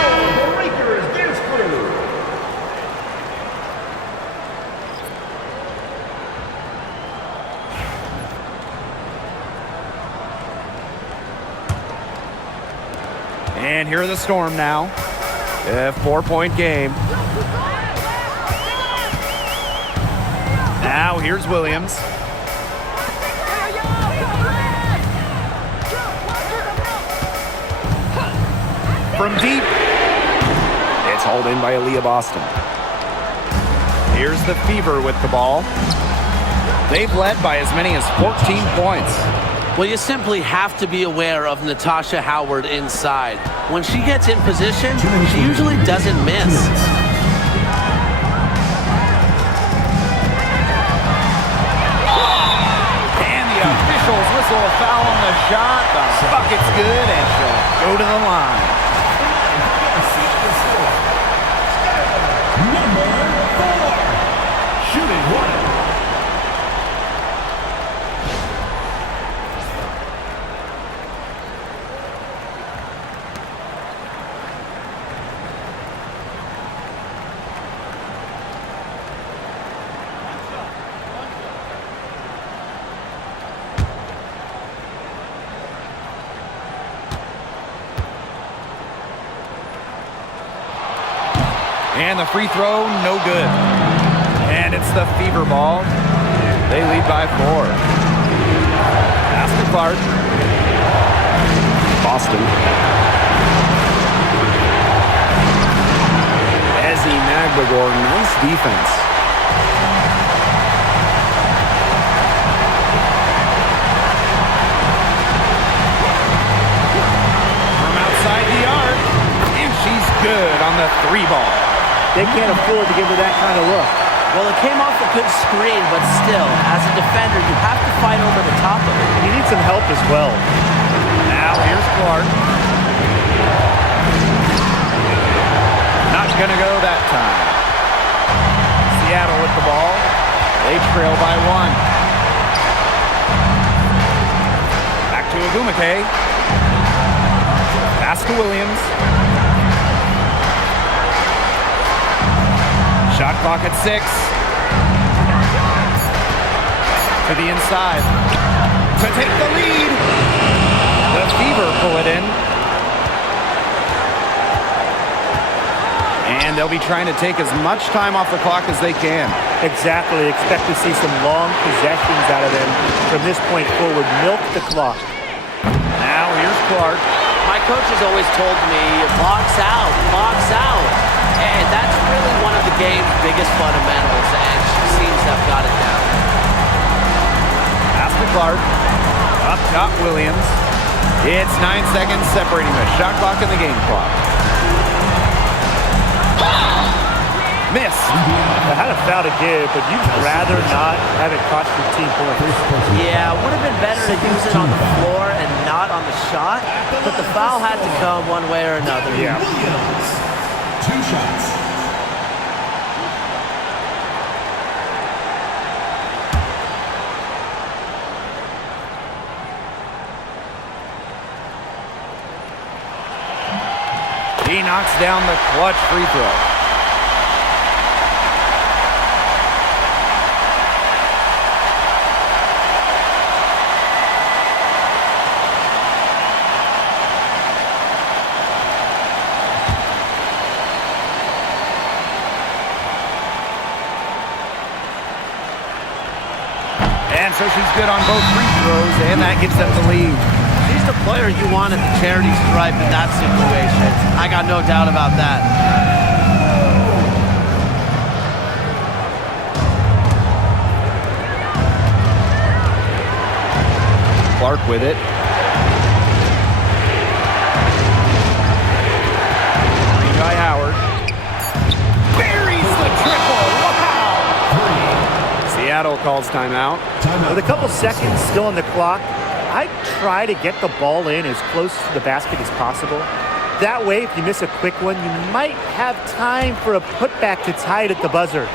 Your Breakers Dance Crew. And here are the Storm now. A 4-point game. Now here's Williams. From deep. It's hauled in by Aaliyah Boston. Here's the Fever with the ball. They've led by as many as 14 points. Well, you simply have to be aware of Natasha Howard inside. When she gets in position, she usually doesn't miss. And the officials whistle a foul on the shot. The bucket's good, and she'll go to the line. Number 4. Shooting one. And the free throw, no good. And it's the Fever ball. They lead by 4. Pass to Clark. Boston. Ezzy Magbagor, nice defense. From outside the arc. And she's good on the 3 ball. They can't afford to give her that kind of look. Well, it came off a good screen, but still, as a defender, you have to fight over the top of it. You need some help as well. Now here's Clark. Not gonna go that time. Seattle with the ball. They trail by 1. Back to Agumake. Pass to Williams. Shot clock at 6. To the inside. To take the lead. The Fever pull it in. And they'll be trying to take as much time off the clock as they can. Exactly. Expect to see some long possessions out of them from this point forward. Milk the clock. Now here's Clark. My coach has always told me, box out, box out. And that's really one of the game's biggest fundamentals, and she seems to have got it down. Pass to Clark. Up top, Williams. It's 9 seconds separating the shot clock and the game clock. Miss. I had a foul to give, but you'd rather not have it cost your team points. Yeah, it would have been better to use it on the floor and not on the shot, but the foul had to come one way or another. Yeah. 2 shots. He knocks down the clutch free throw. And so she's good on both free throws, and that gives them the lead. She's the player you want at the charity stripe in that situation. I got no doubt about that. Clark with it. By Howard. Buries the triple. Wow! Seattle calls timeout. With a couple seconds still on the clock, I try to get the ball in as close to the basket as possible. That way, if you miss a quick one, you might have time for a putback to tie it at the buzzer.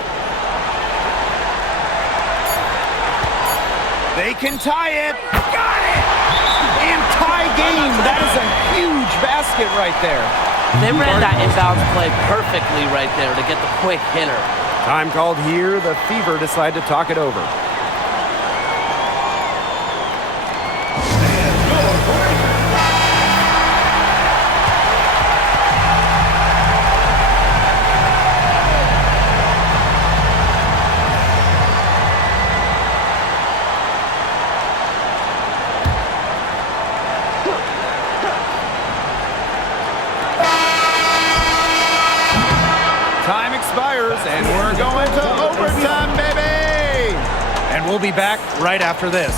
They can tie it. Got it! And tie game. That is a huge basket right there. They ran that inbounds play perfectly right there to get the quick hitter. Time called here. The Fever decide to talk it over. Time expires, and we're going to overtime, baby! And we'll be back right after this.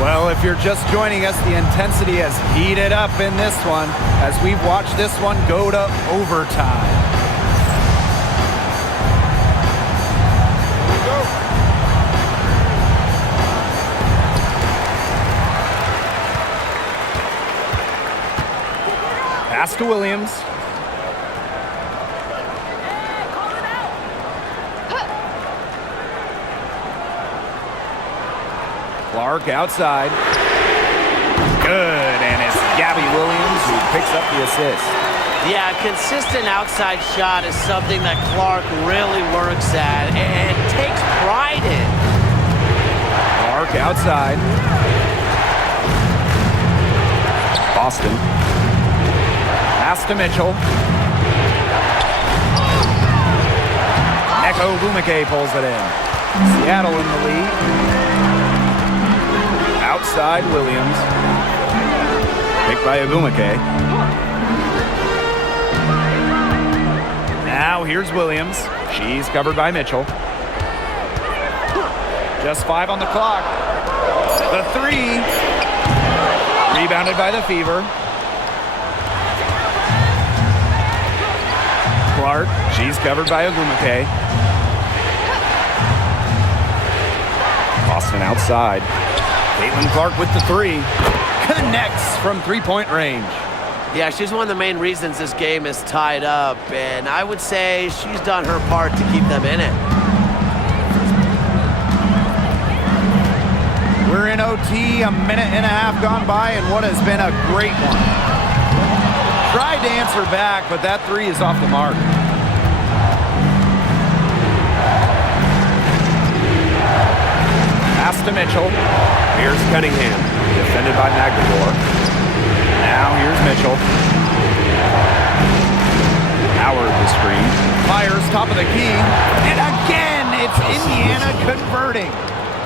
Well, if you're just joining us, the intensity has heated up in this one as we've watched this one go to overtime. Pass to Williams. Clark outside. Good, and it's Gabby Williams who picks up the assist. Yeah, a consistent outside shot is something that Clark really works at and takes pride in. Clark outside. Boston. Pass to Mitchell. Neko Bumake pulls it in. Seattle in the lead. Outside Williams. Picked by Agumake. Now here's Williams. She's covered by Mitchell. Just 5 on the clock. The 3. Rebounded by the Fever. Clark. She's covered by Agumake. Boston outside. Clark with the 3. Connects from three-point range. Yeah, she's one of the main reasons this game is tied up, and I would say she's done her part to keep them in it. We're in OT, a minute and a half gone by, and what has been a great one. Tried to answer back, but that 3 is off the mark. Pass to Mitchell. Here's Cunningham, defended by McLemore. Now here's Mitchell. Howard the screen. Fires top of the key. And again, it's Indiana converting.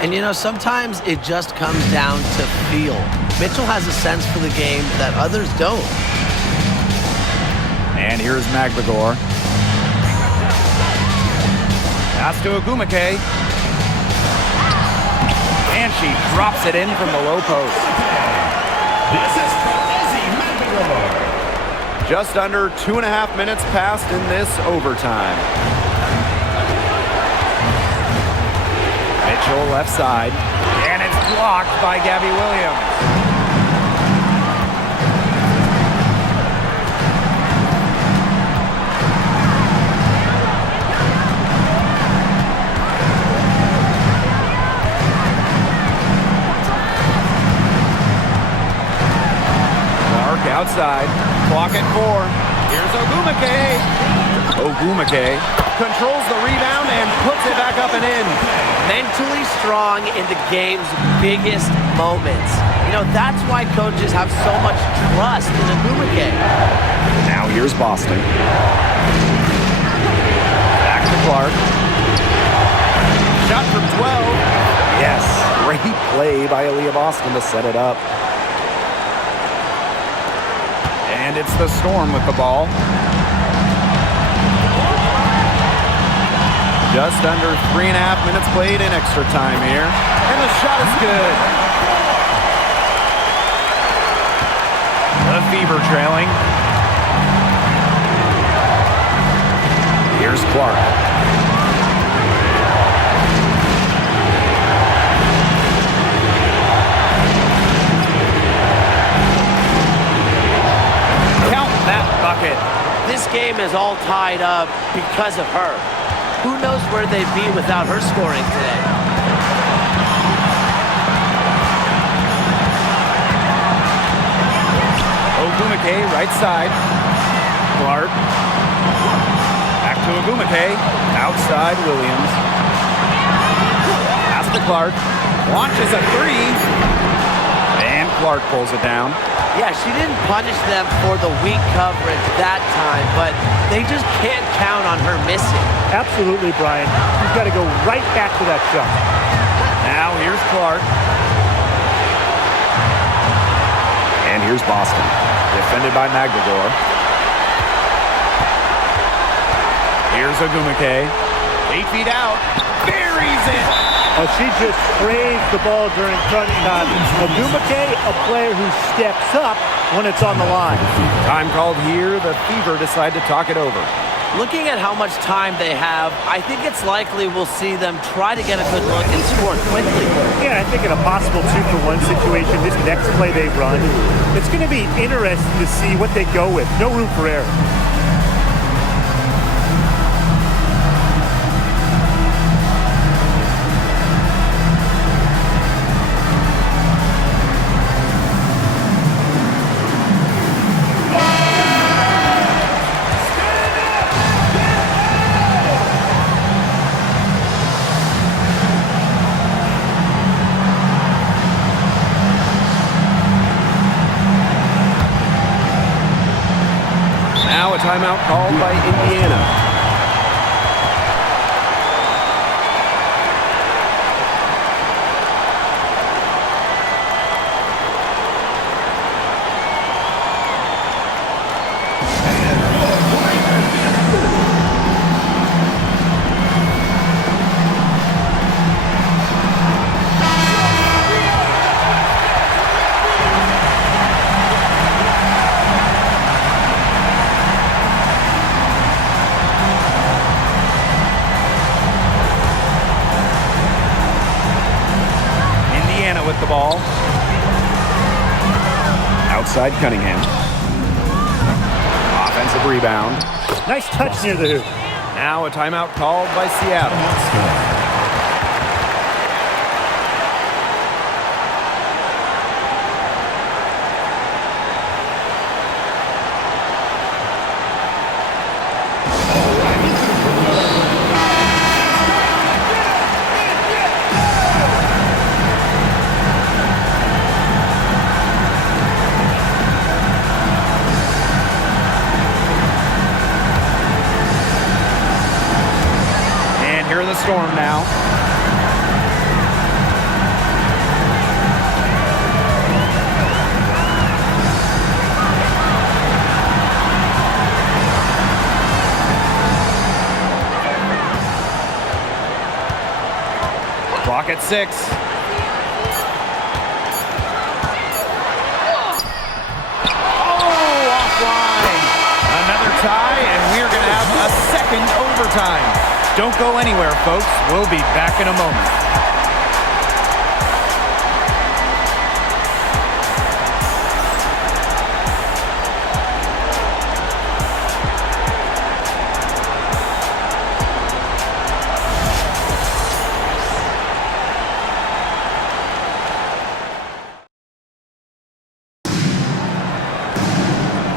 And you know, sometimes it just comes down to feel. Mitchell has a sense for the game that others don't. And here's Maglagore. Pass to Agumake. And she drops it in from the low post. This is Izzy Maglagore. Just under 2.5 minutes passed in this overtime. Mitchell left side. And it's blocked by Gabby Williams. Outside, clock at 4. Here's Ogumake. Ogumake controls the rebound and puts it back up and in. Mentally strong in the game's biggest moments. You know, that's why coaches have so much trust in Agumake. Now here's Boston. Back to Clark. Shot from 12. Yes, great play by Aaliyah Boston to set it up. And it's the Storm with the ball. Just under 3.5 minutes played in extra time here. And the shot is good. The Fever trailing. Here's Clark. Count that bucket. This game is all tied up because of her. Who knows where they'd be without her scoring today? Ogumake, right side. Clark. Back to Ogumake. Outside Williams. Pass to Clark. Launches a three. And Clark pulls it down. Yeah, she didn't punish them for the weak coverage that time, but they just can't count on her missing. Absolutely, Brian. She's got to go right back to that shot. Now here's Clark. And here's Boston. Defended by Magdador. Here's Ogumake. 8 feet out. Buries it. Oh, she just praised the ball during crunch time. Ogumake, a player who steps up when it's on the line. Time called here. The Fever decide to talk it over. Looking at how much time they have, I think it's likely we'll see them try to get a good look and score quickly. Yeah, I think in a possible 2-for-1 situation, this next play they run, it's going to be interesting to see what they go with. No room for error. Now a timeout called by Indiana. With the ball. Outside Cunningham. Offensive rebound. Nice touch near the hoop. Now a timeout called by Seattle. Storm now. Clock at 6. Oh, offline. Another tie, and we're going to have a second overtime. Don't go anywhere, folks. We'll be back in a moment.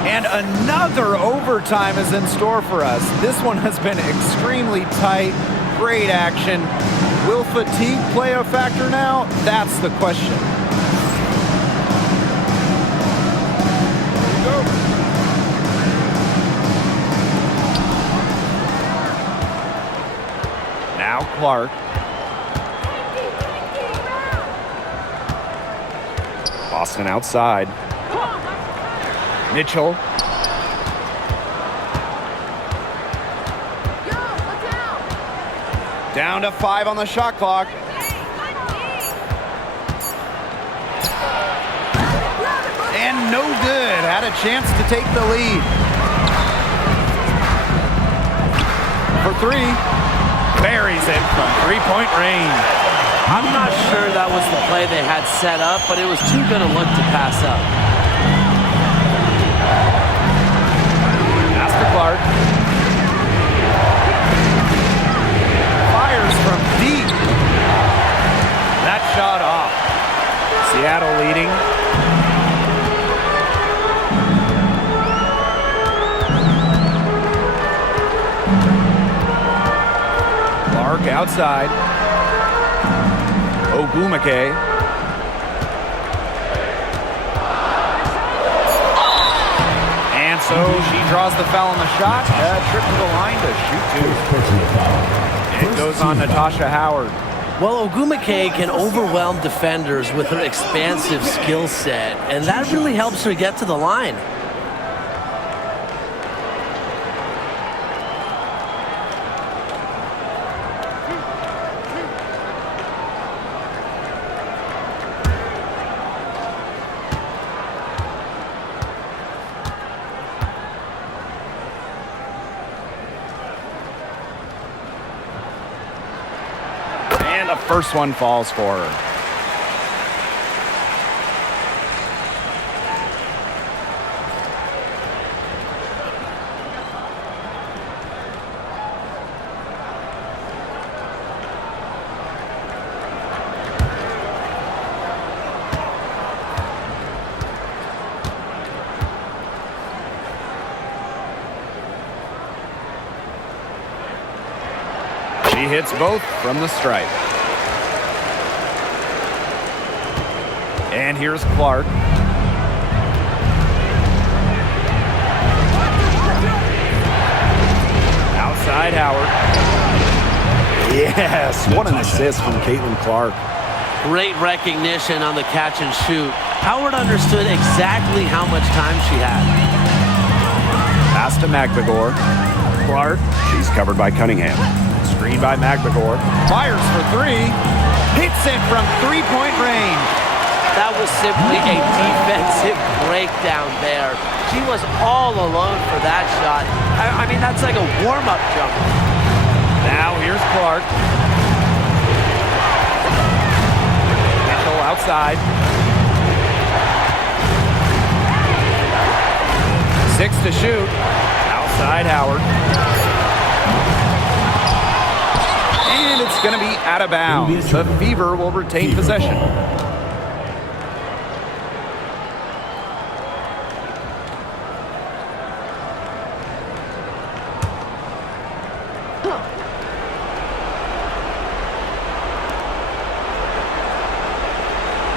And another overtime is in store for us. This one has been extremely tight, great action. Will fatigue play a factor now? That's the question. Now Clark. Boston outside. Mitchell. Down to 5 on the shot clock. And no good. Had a chance to take the lead. For 3. Buries it from 3-point range. I'm not sure that was the play they had set up, but it was too good a look to pass up. Pass to Clark. Fires from deep. That shot off. Seattle leading. Clark outside. Ogumake. And so she draws the foul on the shot. Trip to the line to shoot 2. It goes on Natasha Howard. Well, Ogumake can overwhelm defenders with her expansive skill set, and that really helps her get to the line. And the first one falls for her. She hits both from the stripe. And here's Clark. Outside Howard. Yes, what an assist from Clark. Great recognition on the catch and shoot. Howard understood exactly how much time she had. Pass to Magdagor. Clark. She's covered by Cunningham. Screen by Magdagor. Fires for 3. Hits it from 3-point range. That was simply a defensive breakdown there. She was all alone for that shot. I mean, that's like a warm-up jumper. Now here's Clark. Mitchell outside. 6 to shoot. Outside Howard. And it's going to be out of bounds. The Fever will retain possession.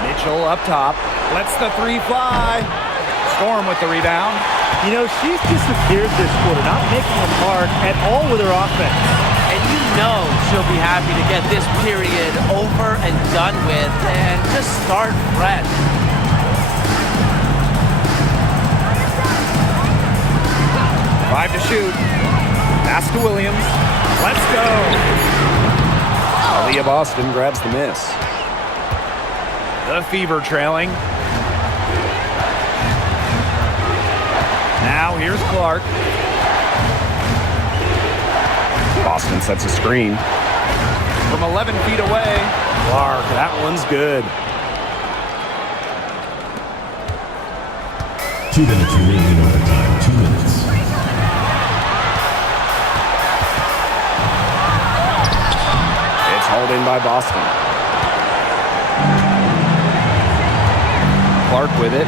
Mitchell up top. Lets the 3 fly. Storm with the rebound. You know, she's disappeared this quarter, not making a mark at all with her offense. And you know she'll be happy to get this period over and done with and just start fresh. Five to shoot. Pass to Williams. Let's go. Aaliyah Boston grabs the miss. The Fever trailing. Now here's Clark. Boston sets a screen. From 11 feet away. Clark, that one's good. 2 minutes remaining in overtime. 2 minutes. It's hauled in by Boston. Clark with it.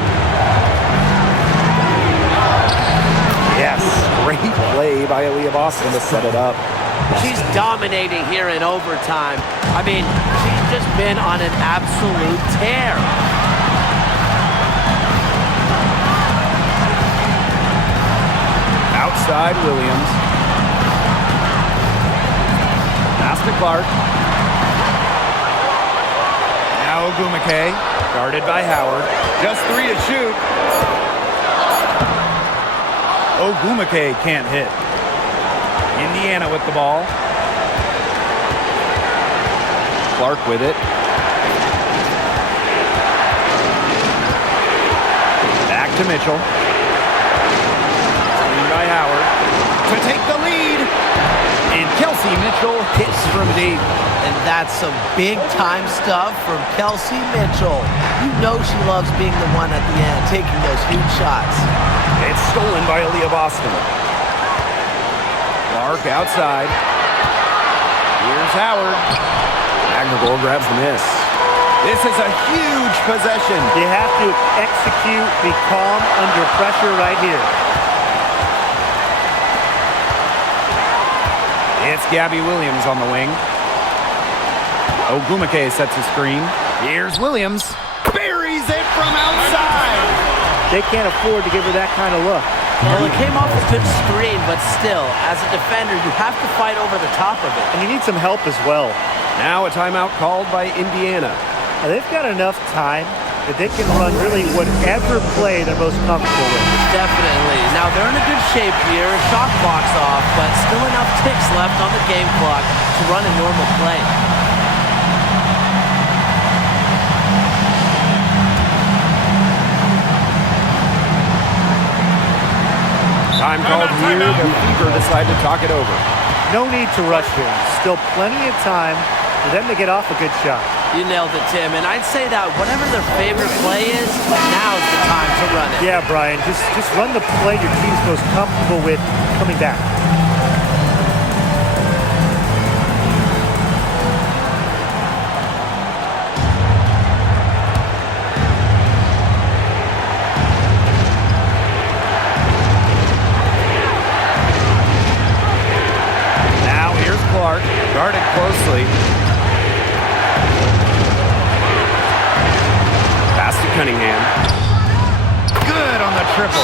Yes, great play by Aaliyah Boston to set it up. She's dominating here in overtime. I mean, she's just been on an absolute tear. Outside Williams. Pass to Clark. Now Ogumake. Guarded by Howard. Just 3 to shoot. Ogumake can't hit. Indiana with the ball. Clark with it. Back to Mitchell. Screen by Howard to take the lead. And Kelsey Mitchell hits from deep. And that's some big-time stuff from Kelsey Mitchell. You know she loves being the one at the end, taking those huge shots. It's stolen by Aaliyah Boston. Clark outside. Here's Howard. Agnagor grabs the miss. This is a huge possession. You have to execute, be calm under pressure right here. It's Gabby Williams on the wing. Ogumake sets a screen. Here's Williams. Buries it from outside. They can't afford to give her that kind of look. Well, it came off a good screen, but still, as a defender, you have to fight over the top of it. And you need some help as well. Now a timeout called by Indiana. Now, they've got enough time that they can run really whatever play they're most comfortable with. Definitely. Now, they're in a good shape here. Shot clock's off, but still enough ticks left on the game clock to run a normal play. Time called here. The Fever decide to talk it over. No need to rush here. Still plenty of time for them to get off a good shot. You nailed it, Tim. And I'd say that whatever their favorite play is, now's the time to run it. Yeah, Brian, just run the play your team's most comfortable with coming back. Now here's Clark. Guarded closely. Pass to Cunningham. Good on the triple.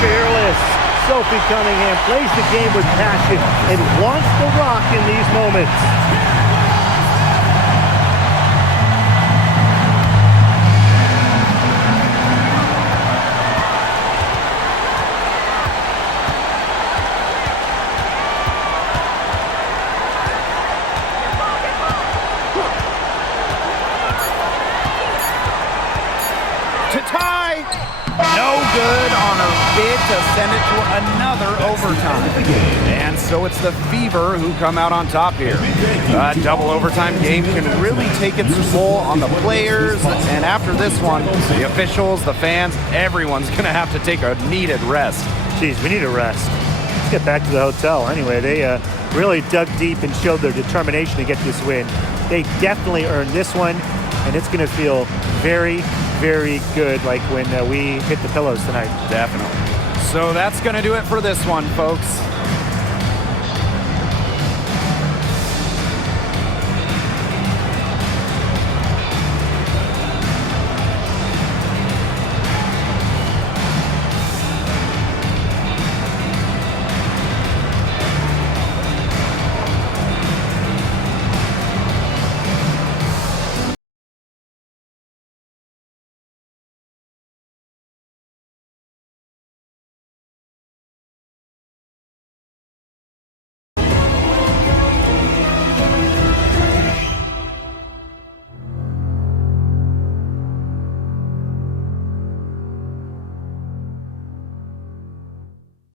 Fearless. Sophie Cunningham plays the game with passion and wants to rock in these moments. To tie. No good on her bid to send it to another overtime. And so it's the Fever who come out on top here. A double overtime game can really take its toll on the players. And after this one, the officials, the fans, everyone's going to have to take a needed rest. Geez, we need a rest. Let's get back to the hotel. Anyway, they really dug deep and showed their determination to get this win. They definitely earned this one, and it's going to feel very, very good like when we hit the pillows tonight. Definitely. So that's going to do it for this one, folks.